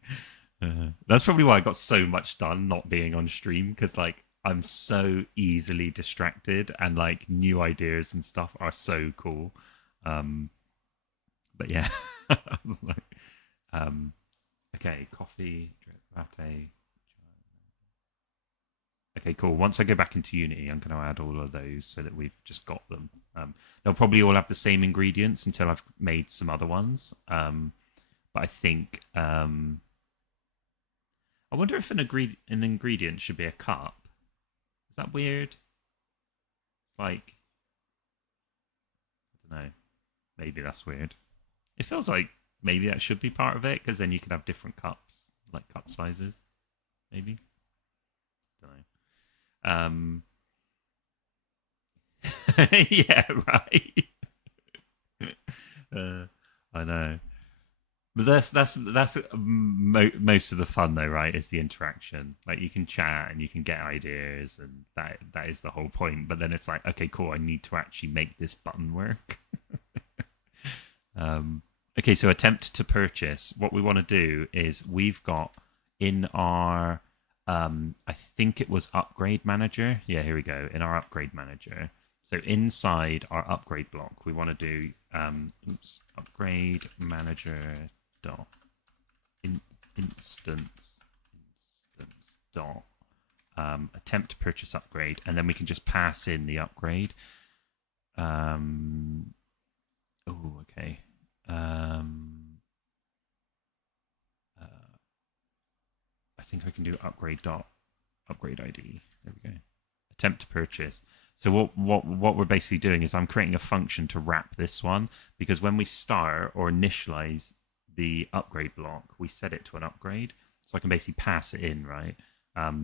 That's probably why I got so much done not being on stream, because like I'm so easily distracted and like new ideas and stuff are so cool. But yeah, I was like, okay, coffee, latte. Okay, cool. Once I go back into Unity, I'm going to add all of those so that we've just got them. They'll probably all have the same ingredients until I've made some other ones. But I think, I wonder if an ingredient should be a cup. Is that weird? It's like, I don't know. Maybe that's weird. It feels like maybe that should be part of it because then you can have different cups, like cup sizes. Maybe. Don't know. Yeah, right. uh, I know. But most of the fun though, right? Is the interaction. Like you can chat and you can get ideas, and that is the whole point. But then it's like, okay, cool. I need to actually make this button work. Okay, so attempt to purchase. What we want to do is we've got in our, I think it was upgrade manager. Yeah, here we go. In our upgrade manager. So inside our upgrade block, we want to do upgrade manager dot instance dot attempt to purchase upgrade, and then we can just pass in the upgrade. Oh, okay. I think I can do upgrade ID. There we go. Attempt to purchase. So what we're basically doing is I'm creating a function to wrap this one, because when we start or initialize the upgrade block, we set it to an upgrade. So I can basically pass it in, right?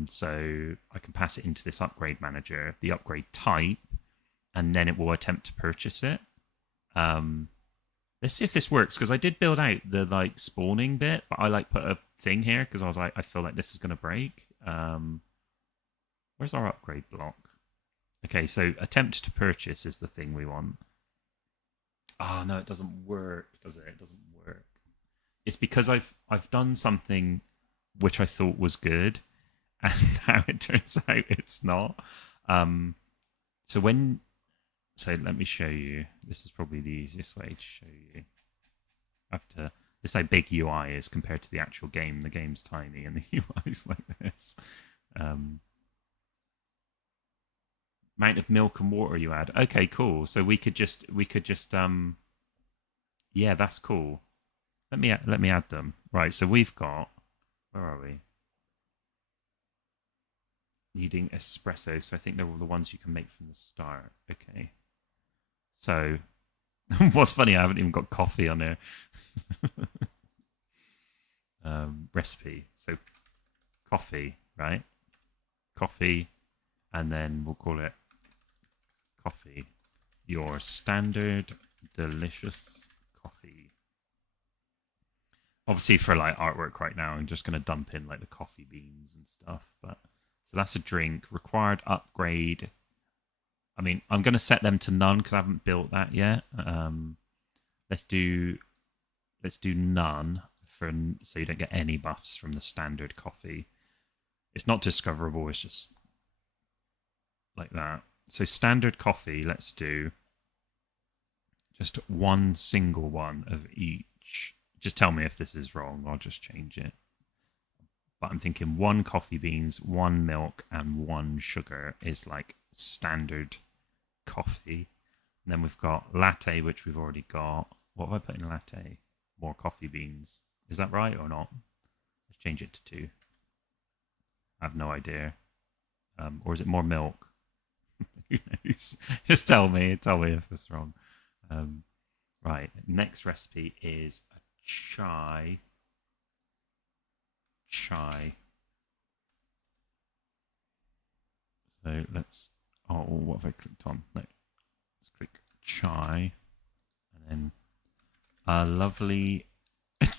So I can pass it into this upgrade manager, the upgrade type, and then it will attempt to purchase it. Let's see if this works, because I did build out the like spawning bit, but I like put a thing here because I was like, I feel like this is going to break. Where's our upgrade block? Okay, so attempt to purchase is the thing we want. Oh no, it doesn't work, does it? It doesn't work. It's because I've done something which I thought was good, and now it turns out it's not. So let me show you. This is probably the easiest way to show you. I have to. This how big UI is compared to the actual game. The game's tiny, and the UI is like this. Amount of milk and water you add. Okay, cool. So we could just yeah, that's cool. Let me add them. Right, so we've got, where are we? Needing espresso. So I think they're all the ones you can make from the start. Okay. So what's funny, I haven't even got coffee on there. Recipe. So coffee, right? Coffee, and then we'll call it coffee. Your standard delicious coffee. Obviously for like artwork right now, I'm just going to dump in like the coffee beans and stuff. But so that's a drink. Required upgrade. I mean, I'm going to set them to none because I haven't built that yet. Let's do none so you don't get any buffs from the standard coffee. It's not discoverable. It's just like that. So standard coffee. Let's do just one single one of each. Just tell me if this is wrong. I'll just change it. But I'm thinking one coffee beans, one milk, and one sugar is like standard coffee. And then we've got latte, which we've already got. What have I put in latte? More coffee beans. Is that right or not? Let's change it to 2. I have no idea. Or is it more milk? Who knows? Just tell me if it's wrong. Right. Next recipe is a chai. So let's. Oh, what have I clicked on? No. Let's click chai, and then a lovely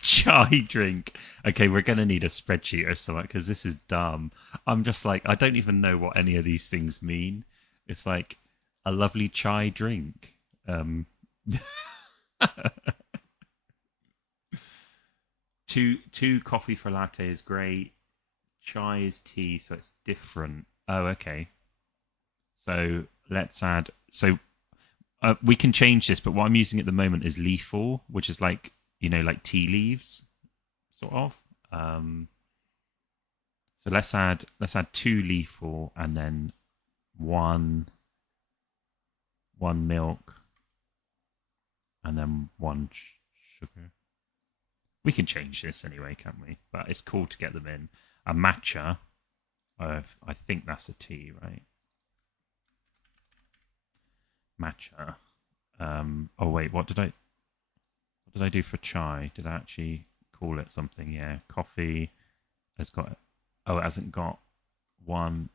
chai drink. Okay, we're gonna need a spreadsheet or something because this is dumb. I'm just like, I don't even know what any of these things mean. It's like a lovely chai drink. Two coffee for latte is great. Chai is tea, so it's different. Oh, okay. So let's add. So we can change this, but what I'm using at the moment is leafle, which is like, like tea leaves, sort of. So let's add 2 leafle and then one milk and then 1 sugar. We can change this anyway, can't we? But it's cool to get them in. a matcha. I think that's a tea, right? Matcha. Oh wait, what did I do for chai? Did I actually call it something? Yeah, coffee has got. Oh, it hasn't got one.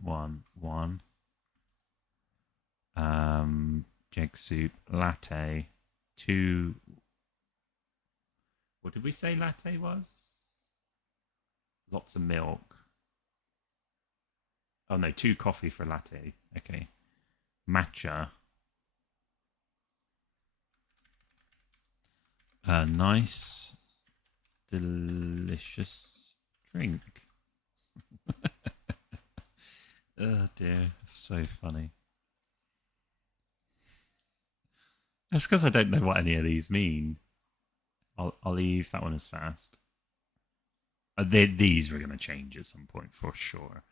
Jig soup, latte, two. What did we say latte was? Lots of milk. Oh no, 2 coffee for latte. Okay. Matcha. A nice, delicious drink. Oh dear, so funny. That's because I don't know what any of these mean. I'll leave that one as fast. These were going to change at some point for sure.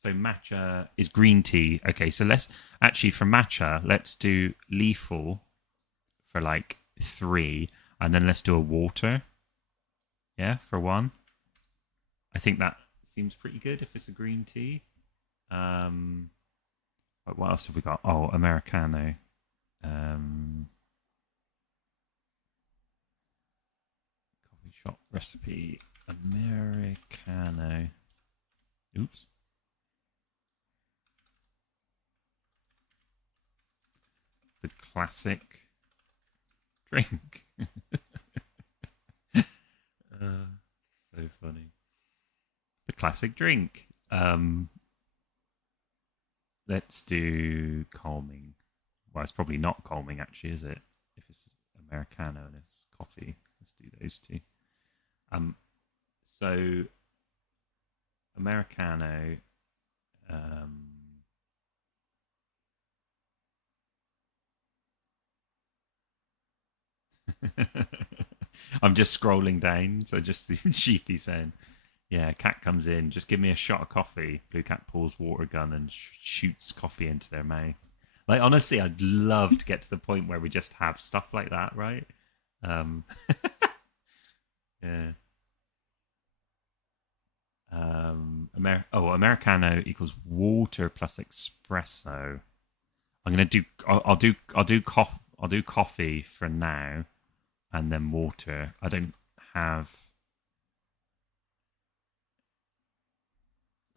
So matcha is green tea. Okay, so let's actually for matcha, let's do lethal for like 3, and then let's do a water. Yeah, for 1. I think that seems pretty good if it's a green tea. What else have we got? Oh, Americano. Coffee shop recipe. Americano. Oops. The classic drink. So funny. The classic drink. Let's do calming. Well, it's probably not calming, actually, is it? If it's Americano and it's coffee, let's do those 2. So Americano. I'm just scrolling down, so just the sheepy saying, "Yeah, cat comes in. Just give me a shot of coffee." Blue cat pulls water gun and shoots coffee into their mouth. Like honestly, I'd love to get to the point where we just have stuff like that, right? Um, yeah. Americano equals water plus espresso. I'm gonna do. I'll do coffee for now, and then water. I don't have.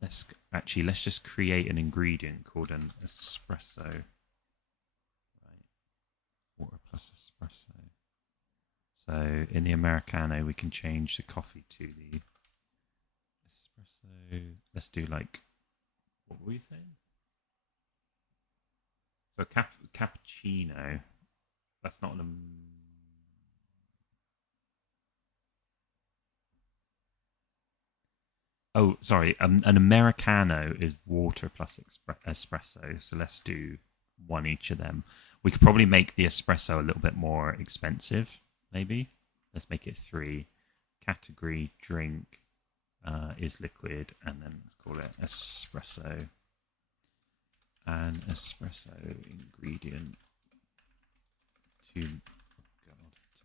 Let's just create an ingredient called an espresso. Right, water plus espresso. So in the Americano, we can change the coffee to the espresso. Let's do like, what were you saying? So cappuccino. That's not an. Oh, sorry. An Americano is water plus espresso. So let's do 1 each of them. We could probably make the espresso a little bit more expensive, maybe. Let's make it 3. Category drink is liquid, and then let's call it espresso. An espresso ingredient to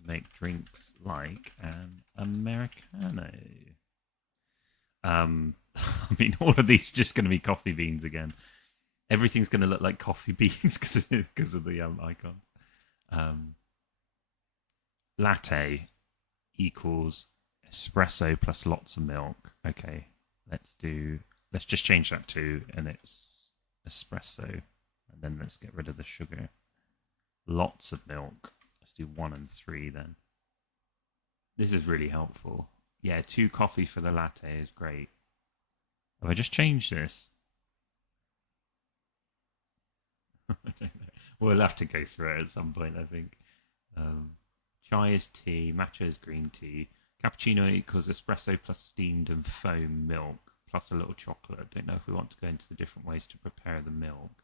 make drinks like an Americano. I mean, all of these are just going to be coffee beans again. Everything's going to look like coffee beans because of the icons. Latte equals espresso plus lots of milk. Okay, let's just change that to, and it's espresso, and then let's get rid of the sugar. Lots of milk. Let's do 1 and 3 then. This is really helpful. Yeah, 2 coffee for the latte is great. Have I just changed this? I don't know. We'll have to go through it at some point, I think. Chai is tea, matcha is green tea, cappuccino equals espresso plus steamed and foam milk plus a little chocolate. Don't know if we want to go into the different ways to prepare the milk.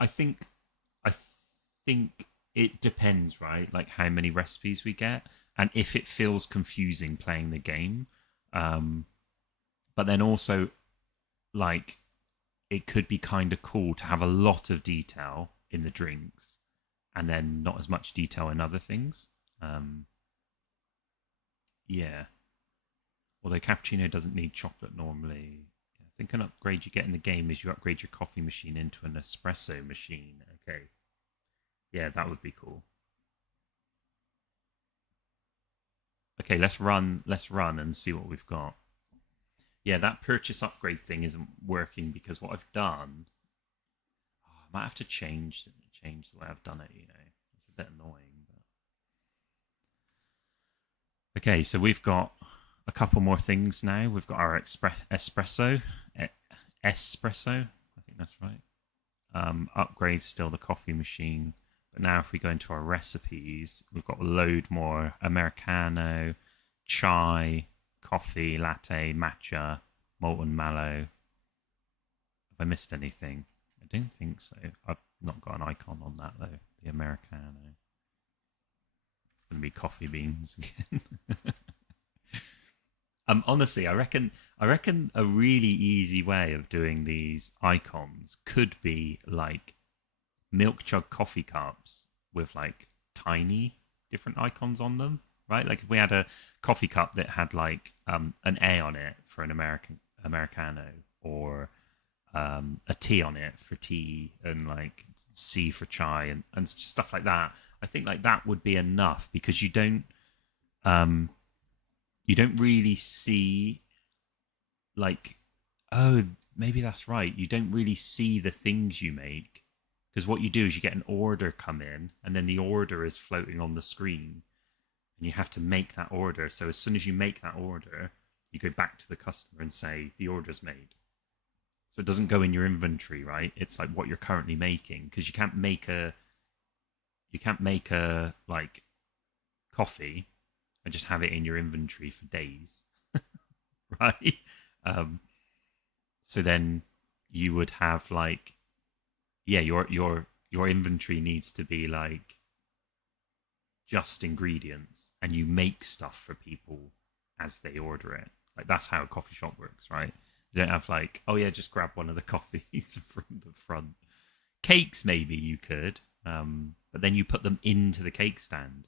I think it depends, right? Like how many recipes we get, and if it feels confusing playing the game. But then also, like, it could be kind of cool to have a lot of detail in the drinks, and then not as much detail in other things. Yeah. Although cappuccino doesn't need chocolate normally. I think an upgrade you get in the game is you upgrade your coffee machine into an espresso machine. Okay. Yeah, that would be cool. Okay, let's run and see what we've got. Yeah, that purchase upgrade thing isn't working because what I've done, I might have to change the way I've done it, you know. It's a bit annoying, but okay, so we've got a couple more things now. We've got our espresso, I think that's right. Upgrade still the coffee machine. But now if we go into our recipes, we've got a load more Americano, chai, coffee, latte, matcha, molten mallow. Have I missed anything? I don't think so. I've not got an icon on that though. The Americano. It's going to be coffee beans again. Honestly, I reckon a really easy way of doing these icons could be like milk chug coffee cups with like tiny different icons on them, right? Like if we had a coffee cup that had like an A on it for an Americano, or a T on it for tea, and like C for chai, and stuff like that. I think like that would be enough because you don't really see like, oh, maybe that's right. You don't really see the things you make because what you do is you get an order come in and then the order is floating on the screen and you have to make that order. So as soon as you make that order, you go back to the customer and say the order's made. So it doesn't go in your inventory, right? It's like what you're currently making because you can't make a like coffee and just have it in your inventory for days, right? So then you would have like, yeah, your inventory needs to be like just ingredients, and you make stuff for people as they order it. Like that's how a coffee shop works, right? You don't have like, oh yeah, just grab one of the coffees from the front. Cakes maybe you could, but then you put them into the cake stand.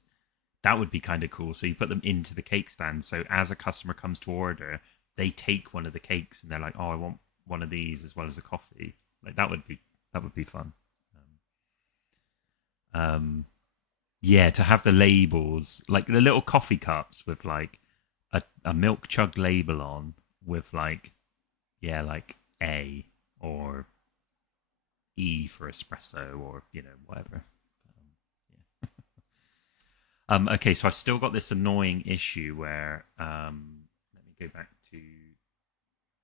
That would be kind of cool. So you put them into the cake stand. So as a customer comes to order, they take one of the cakes and they're like, "Oh, I want one of these as well as a coffee." Like that would be fun. Yeah, to have the labels, like the little coffee cups with like a milk chug label on with like, yeah, like A or E for espresso, or you know, whatever. Okay, so I've still got this annoying issue where let me go back to.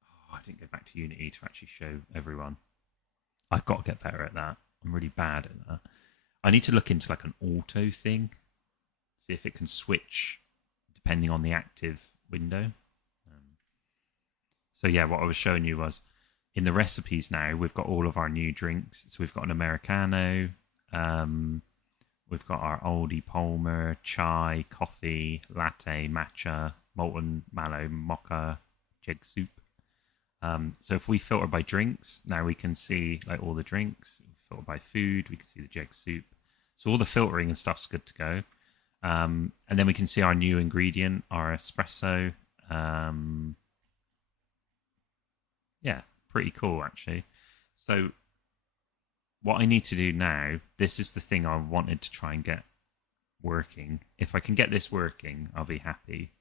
Oh, I didn't go back to Unity to actually show everyone. I've got to get better at that. I'm really bad at that. I need to look into like an auto thing, see if it can switch depending on the active window. So yeah, what I was showing you was in the recipes now we've got all of our new drinks. So we've got an Americano. We've got our Aldi Palmer, chai, coffee, latte, matcha, molten mallow, mocha, jig soup. So if we filter by drinks, now we can see like all the drinks. If we filter by food, we can see the jig soup. So all the filtering and stuff's good to go. And then we can see our new ingredient, our espresso. Yeah, pretty cool actually. So what I need to do now, this is the thing I wanted to try and get working. If I can get this working, I'll be happy.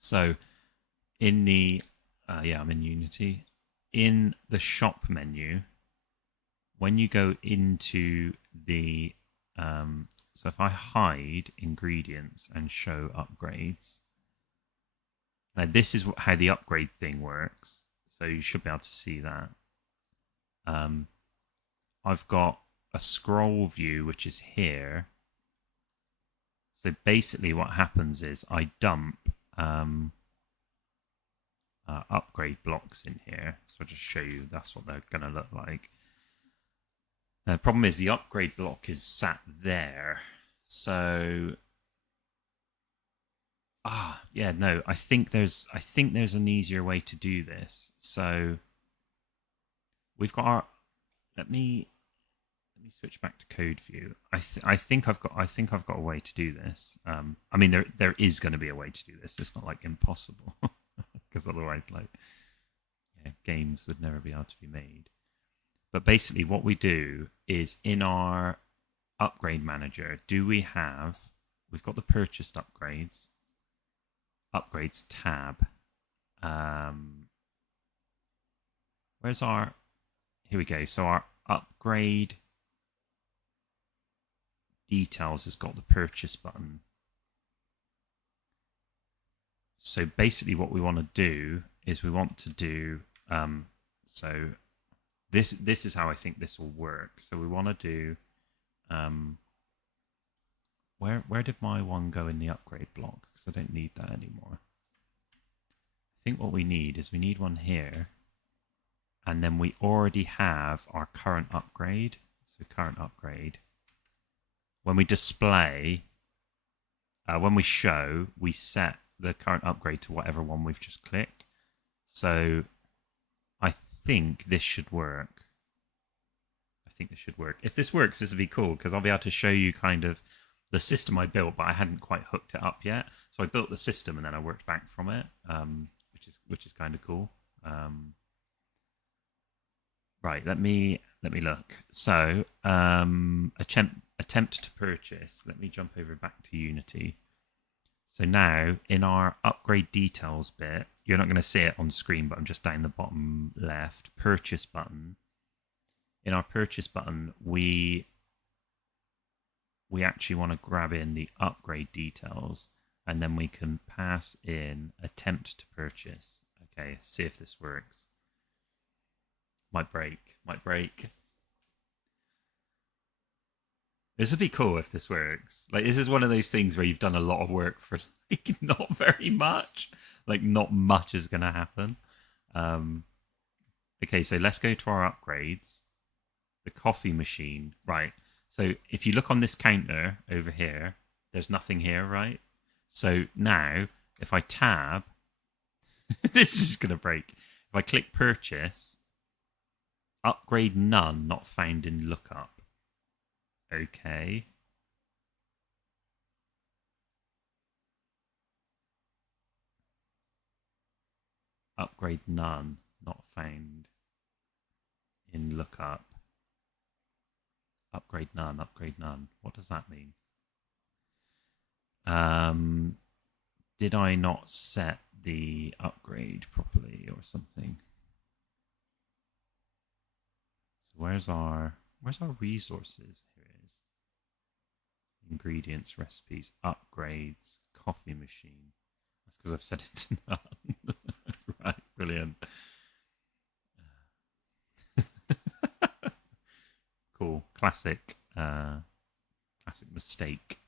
So in the, yeah, I'm in Unity. In the shop menu, when you go into the, so if I hide ingredients and show upgrades, now this is how the upgrade thing works. So you should be able to see that. I've got a scroll view, which is here. So basically what happens is I dump upgrade blocks in here. So I'll just show you that's what they're going to look like. The problem is the upgrade block is sat there. So yeah, no, I think there's an easier way to do this. So we've got our let me let me switch back to code view. I think I've got a way to do this. I mean, there is going to be a way to do this. It's not like impossible, because otherwise, like, yeah, games would never be able to be made. But basically, what we do is in our upgrade manager, we've got the purchased upgrades tab. Where's our? Here we go. So our upgrade details has got the purchase button. So basically what we want to do is we want to do, so this is how I think this will work. So we want to do, where did my one go in the upgrade block? Because I don't need that anymore. I think what we need is we need one here. And then we already have our current upgrade. So current upgrade. When we display, when we show, we set the current upgrade to whatever one we've just clicked. So I think this should work. If this works, this would be cool because I'll be able to show you kind of the system I built, but I hadn't quite hooked it up yet. So I built the system and then I worked back from it, which is kind of cool. Right, let me look. So attempt to purchase. Let me jump over back to Unity. So now in our upgrade details bit, you're not going to see it on screen, but I'm just down the bottom left, purchase button. In our purchase button, we actually want to grab in the upgrade details, and then we can pass in attempt to purchase. Okay, see if this works. Might break. This would be cool if this works. Like, this is one of those things where you've done a lot of work for like not very much. Like, not much is going to happen. Okay, so let's go to our upgrades. The coffee machine. Right. So if you look on this counter over here, there's nothing here, right? So now, if I tab, this is just going to break. If I click purchase, upgrade none, not found in lookup. Okay. Upgrade none, not found in lookup. Upgrade none, upgrade none. What does that mean? Did I not set the upgrade properly or something? So where's our resources? Here it is. Ingredients, recipes, upgrades, coffee machine. That's because I've set it to none. Right, brilliant. Cool, classic mistake.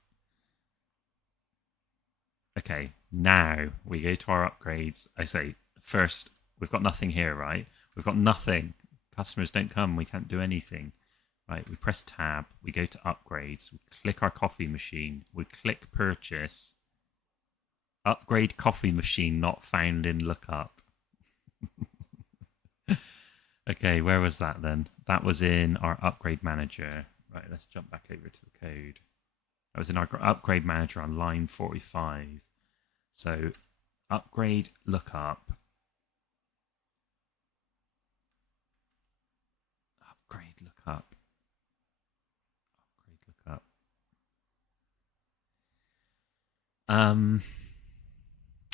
Okay, now we go to our upgrades. I say first, we've got nothing here, right? We've got nothing. Customers don't come. We can't do anything. Right, we press tab. We go to upgrades. We click our coffee machine. We click purchase. Upgrade coffee machine not found in lookup. Okay, where was that then? That was in our upgrade manager. Right, let's jump back over to the code. That was in our upgrade manager on line 45. So upgrade lookup. Upgrade lookup. Upgrade lookup.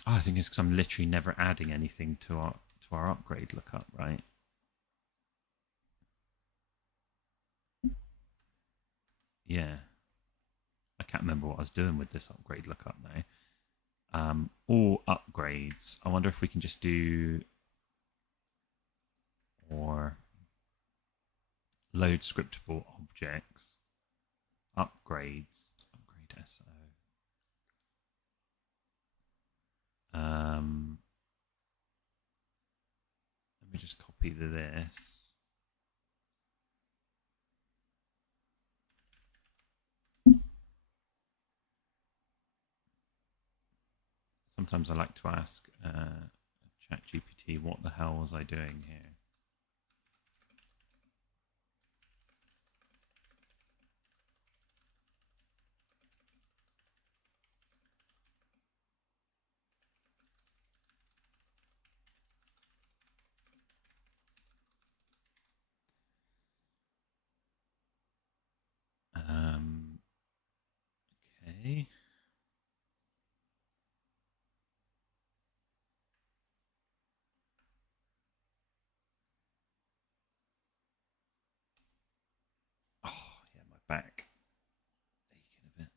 I think it's because I'm literally never adding anything to our upgrade lookup, right? Yeah. I can't remember what I was doing with this upgrade lookup now. All upgrades. I wonder if we can just do or load scriptable objects. Upgrades. Upgrade SO. Let me just copy this. Sometimes I like to ask ChatGPT, what the hell was I doing here? Okay. Oh, yeah, my back aching a bit.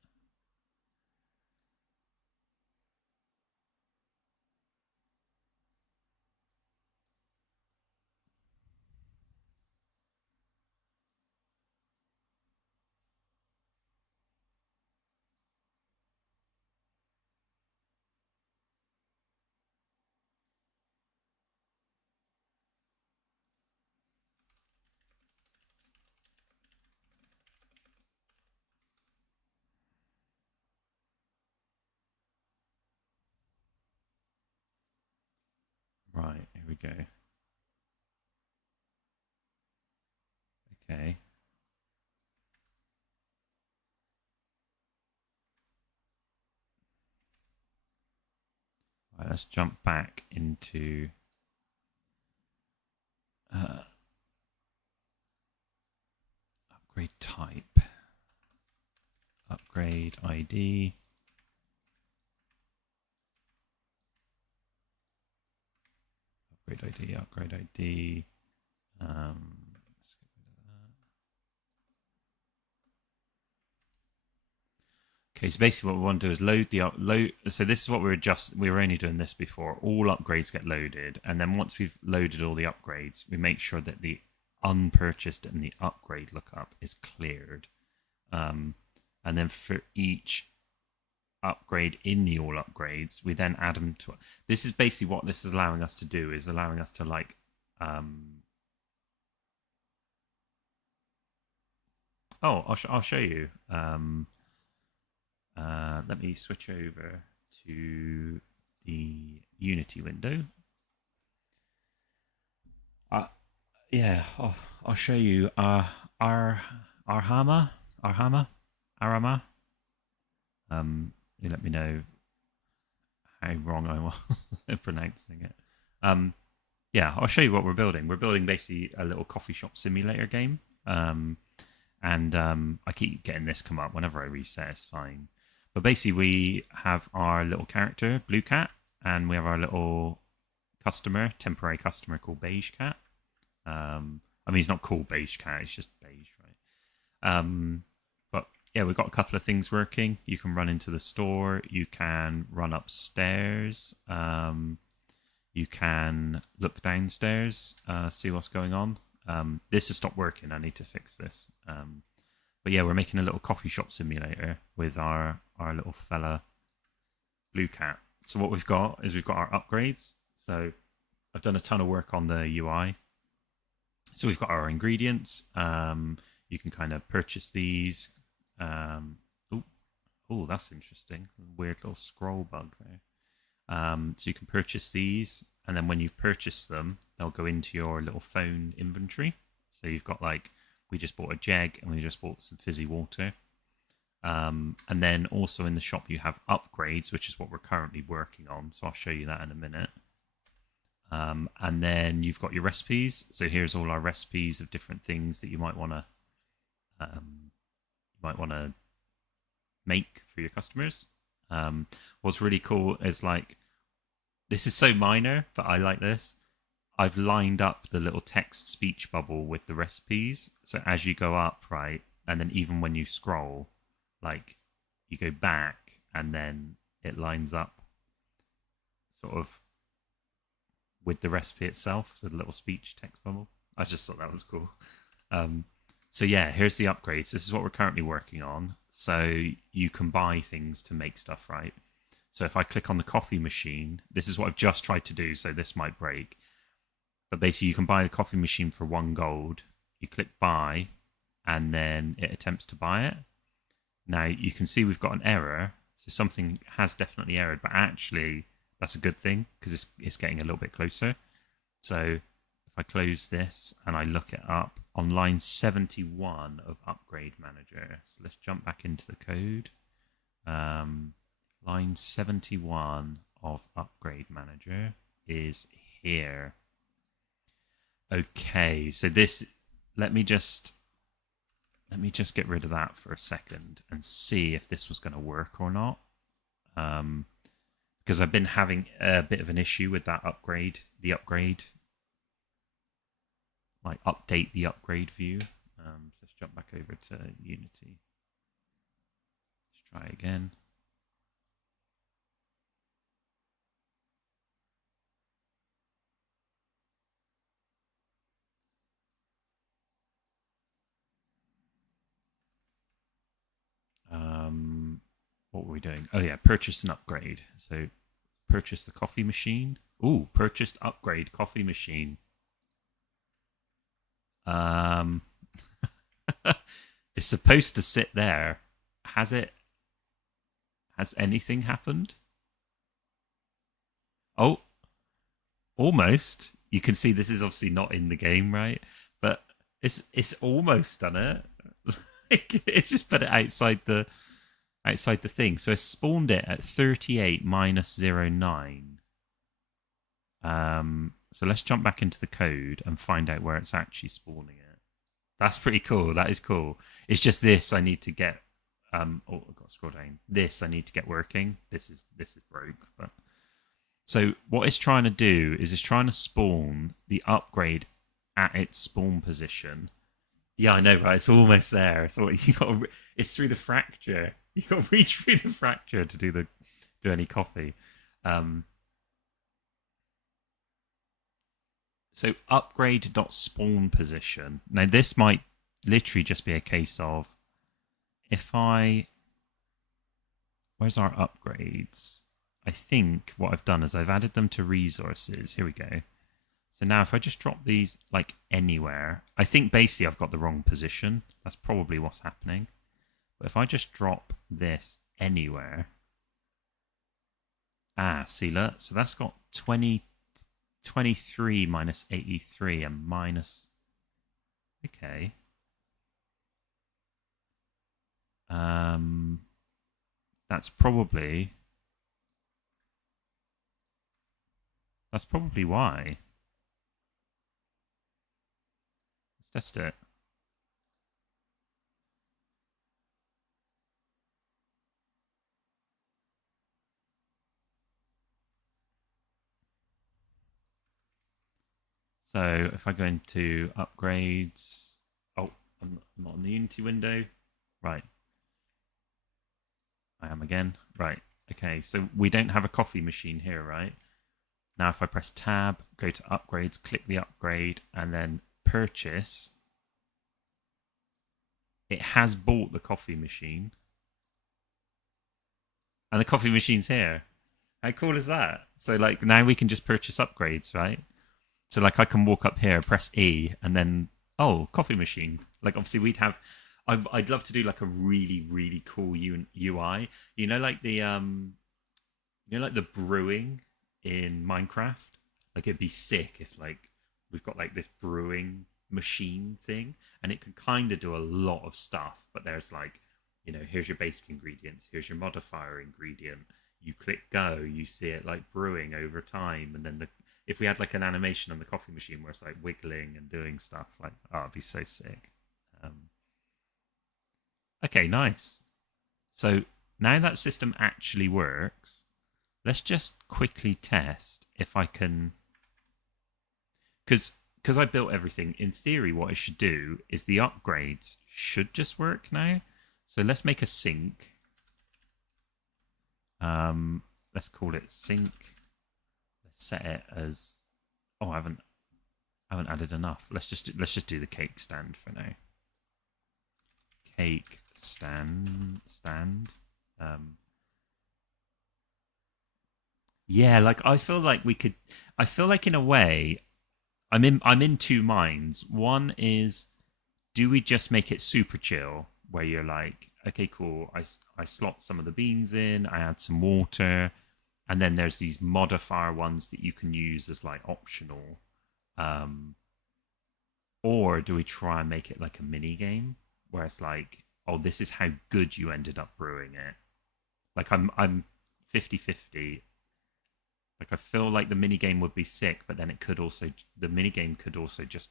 Right, here we go. Okay. Right, let's jump back into upgrade type, upgrade ID. Upgrade ID, upgrade ID. Let's get rid of that. Okay, so basically what we want to do is load the load. So this is what we were only doing this before. All upgrades get loaded, and then once we've loaded all the upgrades, we make sure that the unpurchased and the upgrade lookup is cleared. And then for each upgrade in the all upgrades, we then add them to. This is basically what this is allowing us to do. Is allowing us to like. Oh, I'll show you. Let me switch over to the Unity window. Yeah, I'll show you. Arhama. You let me know how wrong I was pronouncing it. Yeah, I'll show you what we're building. We're building basically a little coffee shop simulator game. And I keep getting this come up whenever I reset. It's fine. But basically, we have our little character, Blue Cat, and we have our little customer, temporary customer called Beige Cat. I mean, he's not called Beige Cat; it's just beige, right? But yeah, we've got a couple of things working. You can run into the store. You can run upstairs. You can look downstairs, see what's going on. This has stopped working. I need to fix this. But yeah, we're making a little coffee shop simulator with our little fella Blue Cat. So what we've got is we've got our upgrades. So I've done a ton of work on the UI. So we've got our ingredients. You can kind of purchase these. Oh, that's interesting. Weird little scroll bug there. So you can purchase these, and then when you've purchased them, they'll go into your little phone inventory. So you've got like, we just bought a jeg and we just bought some fizzy water. And then also in the shop you have upgrades, which is what we're currently working on. So I'll show you that in a minute. And then you've got your recipes. So here's all our recipes of different things that you might want to make for your customers. What's really cool is like, this is so minor, but I like this. I've lined up the little text speech bubble with the recipes. So as you go up, right, and then even when you scroll, like you go back and then it lines up sort of with the recipe itself. So the little speech text bubble. I just thought that was cool. So yeah, here's the upgrades. This is what we're currently working on. So you can buy things to make stuff, right? So if I click on the coffee machine, this is what I've just tried to do, so this might break. But basically, you can buy the coffee machine for 1 gold. You click buy, and then it attempts to buy it. Now, you can see we've got an error. So something has definitely errored, but actually, that's a good thing, because it's getting a little bit closer. So if I close this and I look it up, on line 71 of Upgrade Manager. So let's jump back into the code. Line 71 of Upgrade Manager is here. Okay, so this, let me just let me just get rid of that for a second and see if this was going to work or not. Because I've been having a bit of an issue with that upgrade, like update the upgrade view. So let's jump back over to Unity. Let's try again. What were we doing? Oh yeah, purchase and upgrade. So purchase the coffee machine. Ooh, purchased upgrade coffee machine. It's supposed to sit there. Has anything happened? Oh, almost. You can see this is obviously not in the game, right? But it's almost done it. It's just put it outside the thing. So I spawned it at 38 minus 09. So let's jump back into the code and find out where it's actually spawning it. That's pretty cool. That is cool. It's just this I need to get. Oh, I've got to scroll down. This I need to get working. This is broke. But so what it's trying to do is it's trying to spawn the upgrade at its spawn position. Yeah, I know, right? It's almost there. So you got. It's through the fracture. You got to reach through the fracture to do any coffee. So upgrade.spawn position. Now this might literally just be a case of if where's our upgrades? I think what I've done is I've added them to resources. Here we go. So now if I just drop these like anywhere, I think basically I've got the wrong position. That's probably what's happening. But if I just drop this anywhere, see, look, so that's got 23 minus 83 and minus. Okay. That's probably why. Let's test it. So if I go into upgrades, oh, I'm not in the Unity window. Right. I am again. Right. Okay, so we don't have a coffee machine here, right? Now if I press tab, go to upgrades, click the upgrade, and then purchase, it has bought the coffee machine. And the coffee machine's here. How cool is that? So like now we can just purchase upgrades, right? So like I can walk up here, press E, and then coffee machine. Like obviously we'd have. I'd love to do like a really really cool UI. You know like the brewing in Minecraft. Like it'd be sick if like we've got like this brewing machine thing, and it can kind of do a lot of stuff. But there's like, here's your basic ingredients, here's your modifier ingredient. You click go, you see it like brewing over time, and then if we had like an animation on the coffee machine where it's like wiggling and doing stuff, like it'd be so sick. Okay, nice. So now that system actually works, let's just quickly test if I can, because I built everything. In theory, what I should do is the upgrades should just work now. So let's make a sync. Let's call it sync. Let's set it as. Oh, I haven't added enough. Let's just do the cake stand for now. Cake stand. Yeah, like I feel like we could. I feel like in a way, I'm in two minds. One is, do we just make it super chill, where you're like, okay, cool. I slot some of the beans in. I add some water, and then there's these modifier ones that you can use as like optional. Or do we try and make it like a mini game where it's like, oh, this is how good you ended up brewing it. Like I'm 50-50. Like I feel like the mini game would be sick, but then the mini game could also just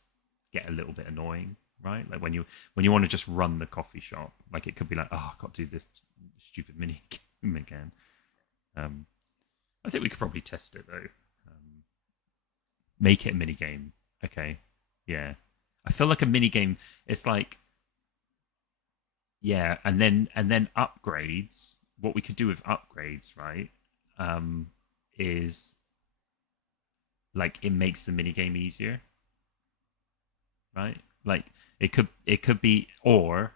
get a little bit annoying. right? Like when you want to just run the coffee shop, like it could be like, oh, I've got to do this stupid mini game again. I think we could probably test it though. Make it a mini game. Okay, yeah. I feel like a mini game. It's like, yeah, and then upgrades. What we could do with upgrades, right? Is like it makes the mini game easier, right? Like it could be, or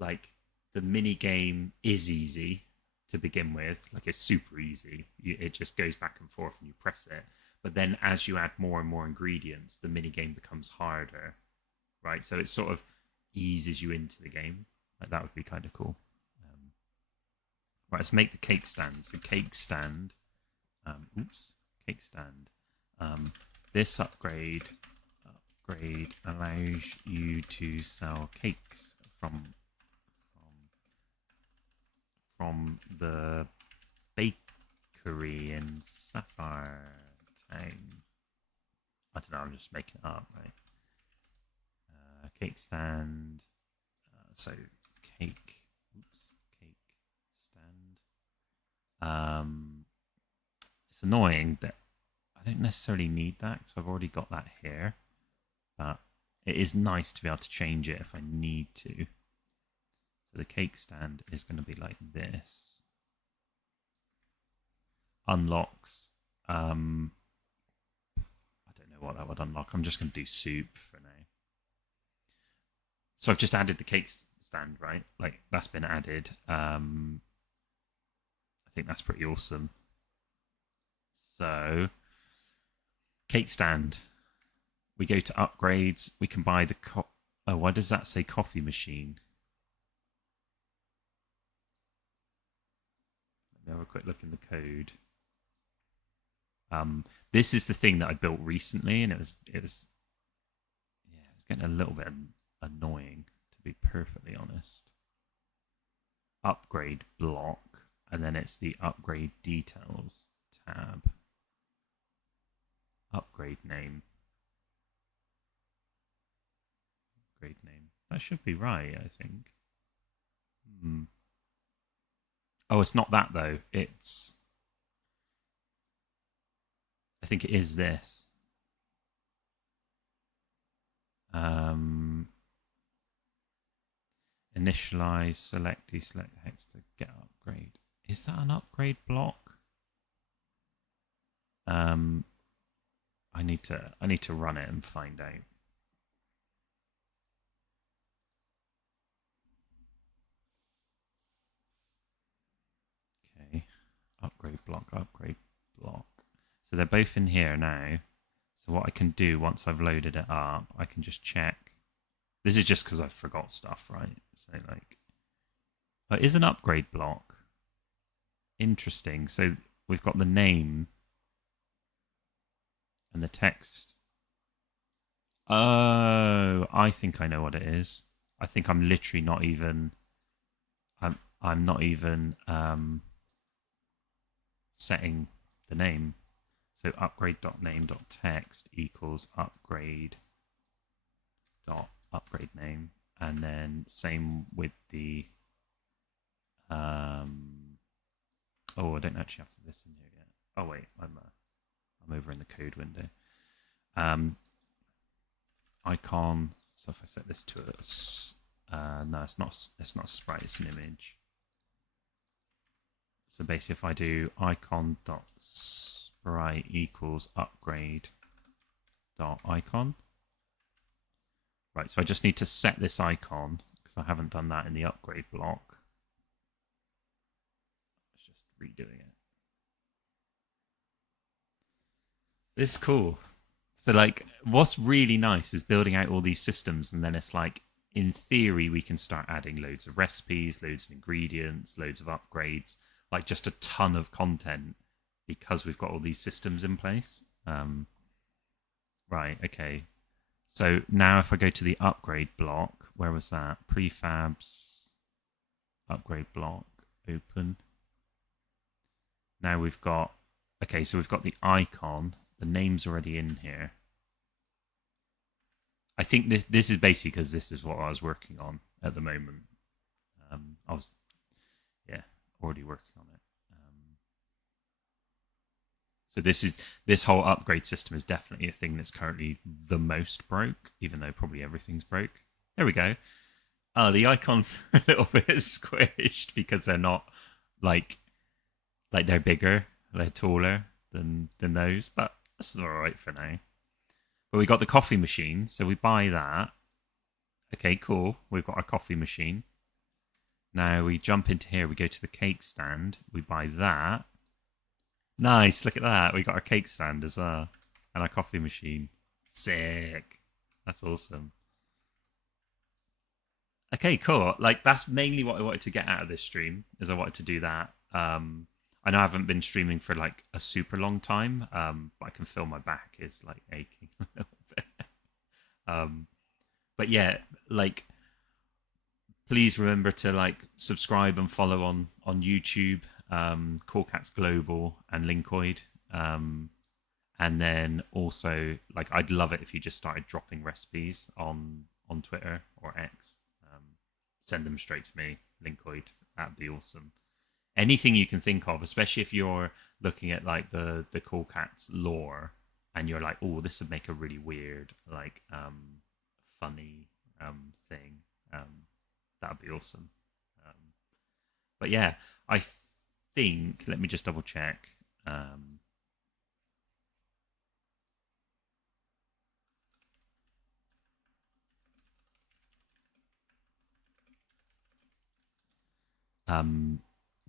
like the mini game is easy to begin with, like it's super easy. It just goes back and forth and you press it. But then as you add more and more ingredients, the mini game becomes harder, right? So it sort of eases you into the game. Like that would be kind of cool. Right, let's make the cake stand. So cake stand. Cake stand. This upgrade allows you to sell cakes from the bakery in Sapphire Town. I don't know. I'm just making it up, right? Cake stand. So cake. Cake stand. It's annoying that I don't necessarily need that because I've already got that here, but it is nice to be able to change it if I need to. So the cake stand is going to be like this. Unlocks. I don't know what that would unlock. I'm just going to do soup for now. So I've just added the cake stand, right? Like that's been added. I think that's pretty awesome. So cake stand. We go to upgrades. We can buy the oh, why does that say coffee machine? Let me have a quick look in the code. This is the thing that I built recently, and it was getting a little bit annoying, to be perfectly honest. Upgrade block, and then it's the upgrade details tab. Upgrade name. Upgrade name. That should be right, I think. Oh, it's not that though. I think it is this. Initialize, select, deselect hex to get upgrade. Is that an upgrade block? I need to run it and find out. Okay, upgrade block. So they're both in here now. So what I can do once I've loaded it up, I can just check. This is just because I forgot stuff, right? So like, it is an upgrade block. Interesting. So we've got the name and the text. Oh, I think I know what it is. I think I'm literally not even. I'm not even setting the name. So upgrade.name.text equals upgrade name, and then same with the oh, I don't actually have to listen here yet. Oh wait, I'm over in the code window. Icon. So if I set this to a no, it's not a sprite, it's an image. So basically, if I do icon.sprite equals upgrade.icon. Right, so I just need to set this icon because I haven't done that in the upgrade block. It's just redoing it. This is cool. So like, what's really nice is building out all these systems, and then it's like, in theory, we can start adding loads of recipes, loads of ingredients, loads of upgrades, like just a ton of content because we've got all these systems in place. Right, okay. So now if I go to the upgrade block, where was that? Prefabs, upgrade block, open. Now we've got, okay, so we've got the icon. The name's already in here. I think this is basically because this is what I was working on at the moment. I was, yeah, already working on it. So this whole upgrade system is definitely a thing that's currently the most broke, even though probably everything's broke. There we go. Oh, the icons are a little bit squished because they're not like they're bigger, they're taller than those, but that's all right for now. But we got the coffee machine, so we buy that. Okay, cool. We've got our coffee machine. Now we jump into here. We go to the cake stand. We buy that. Nice. Look at that. We got our cake stand as well, and our coffee machine. Sick. That's awesome. Okay, cool. Like that's mainly what I wanted to get out of this stream. Is I wanted to do that. I know I haven't been streaming for like a super long time. But I can feel my back is like aching a little bit. But yeah, like please remember to like subscribe and follow on YouTube, Cool Cats Global and Linkoid. And then also like I'd love it if you just started dropping recipes on Twitter or X. Send them straight to me, Linkoid. That'd be awesome. Anything you can think of, especially if you're looking at like the Cool Cats lore and you're like, oh, this would make a really weird, like funny thing. That'd be awesome. But yeah, I think let me just double check.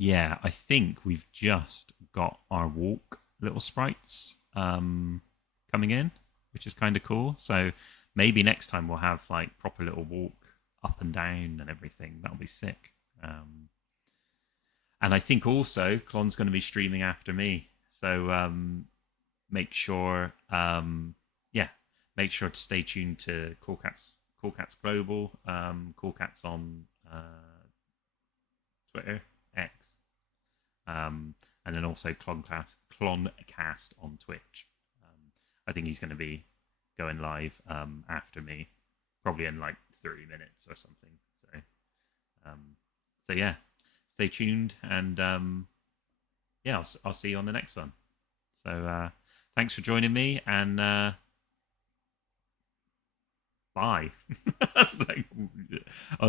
Yeah, I think we've just got our walk little sprites coming in, which is kind of cool. So maybe next time we'll have like proper little walk up and down and everything. That'll be sick. And I think also Klon's going to be streaming after me, so make sure, make sure to stay tuned to Cool Cats Global, Cool Cats on Twitter, X, and then also Cloncast on Twitch. I think he's going to be going live after me, probably in like 30 minutes or something. So yeah, stay tuned, and yeah, I'll see you on the next one. So thanks for joining me, and bye. Like, I'll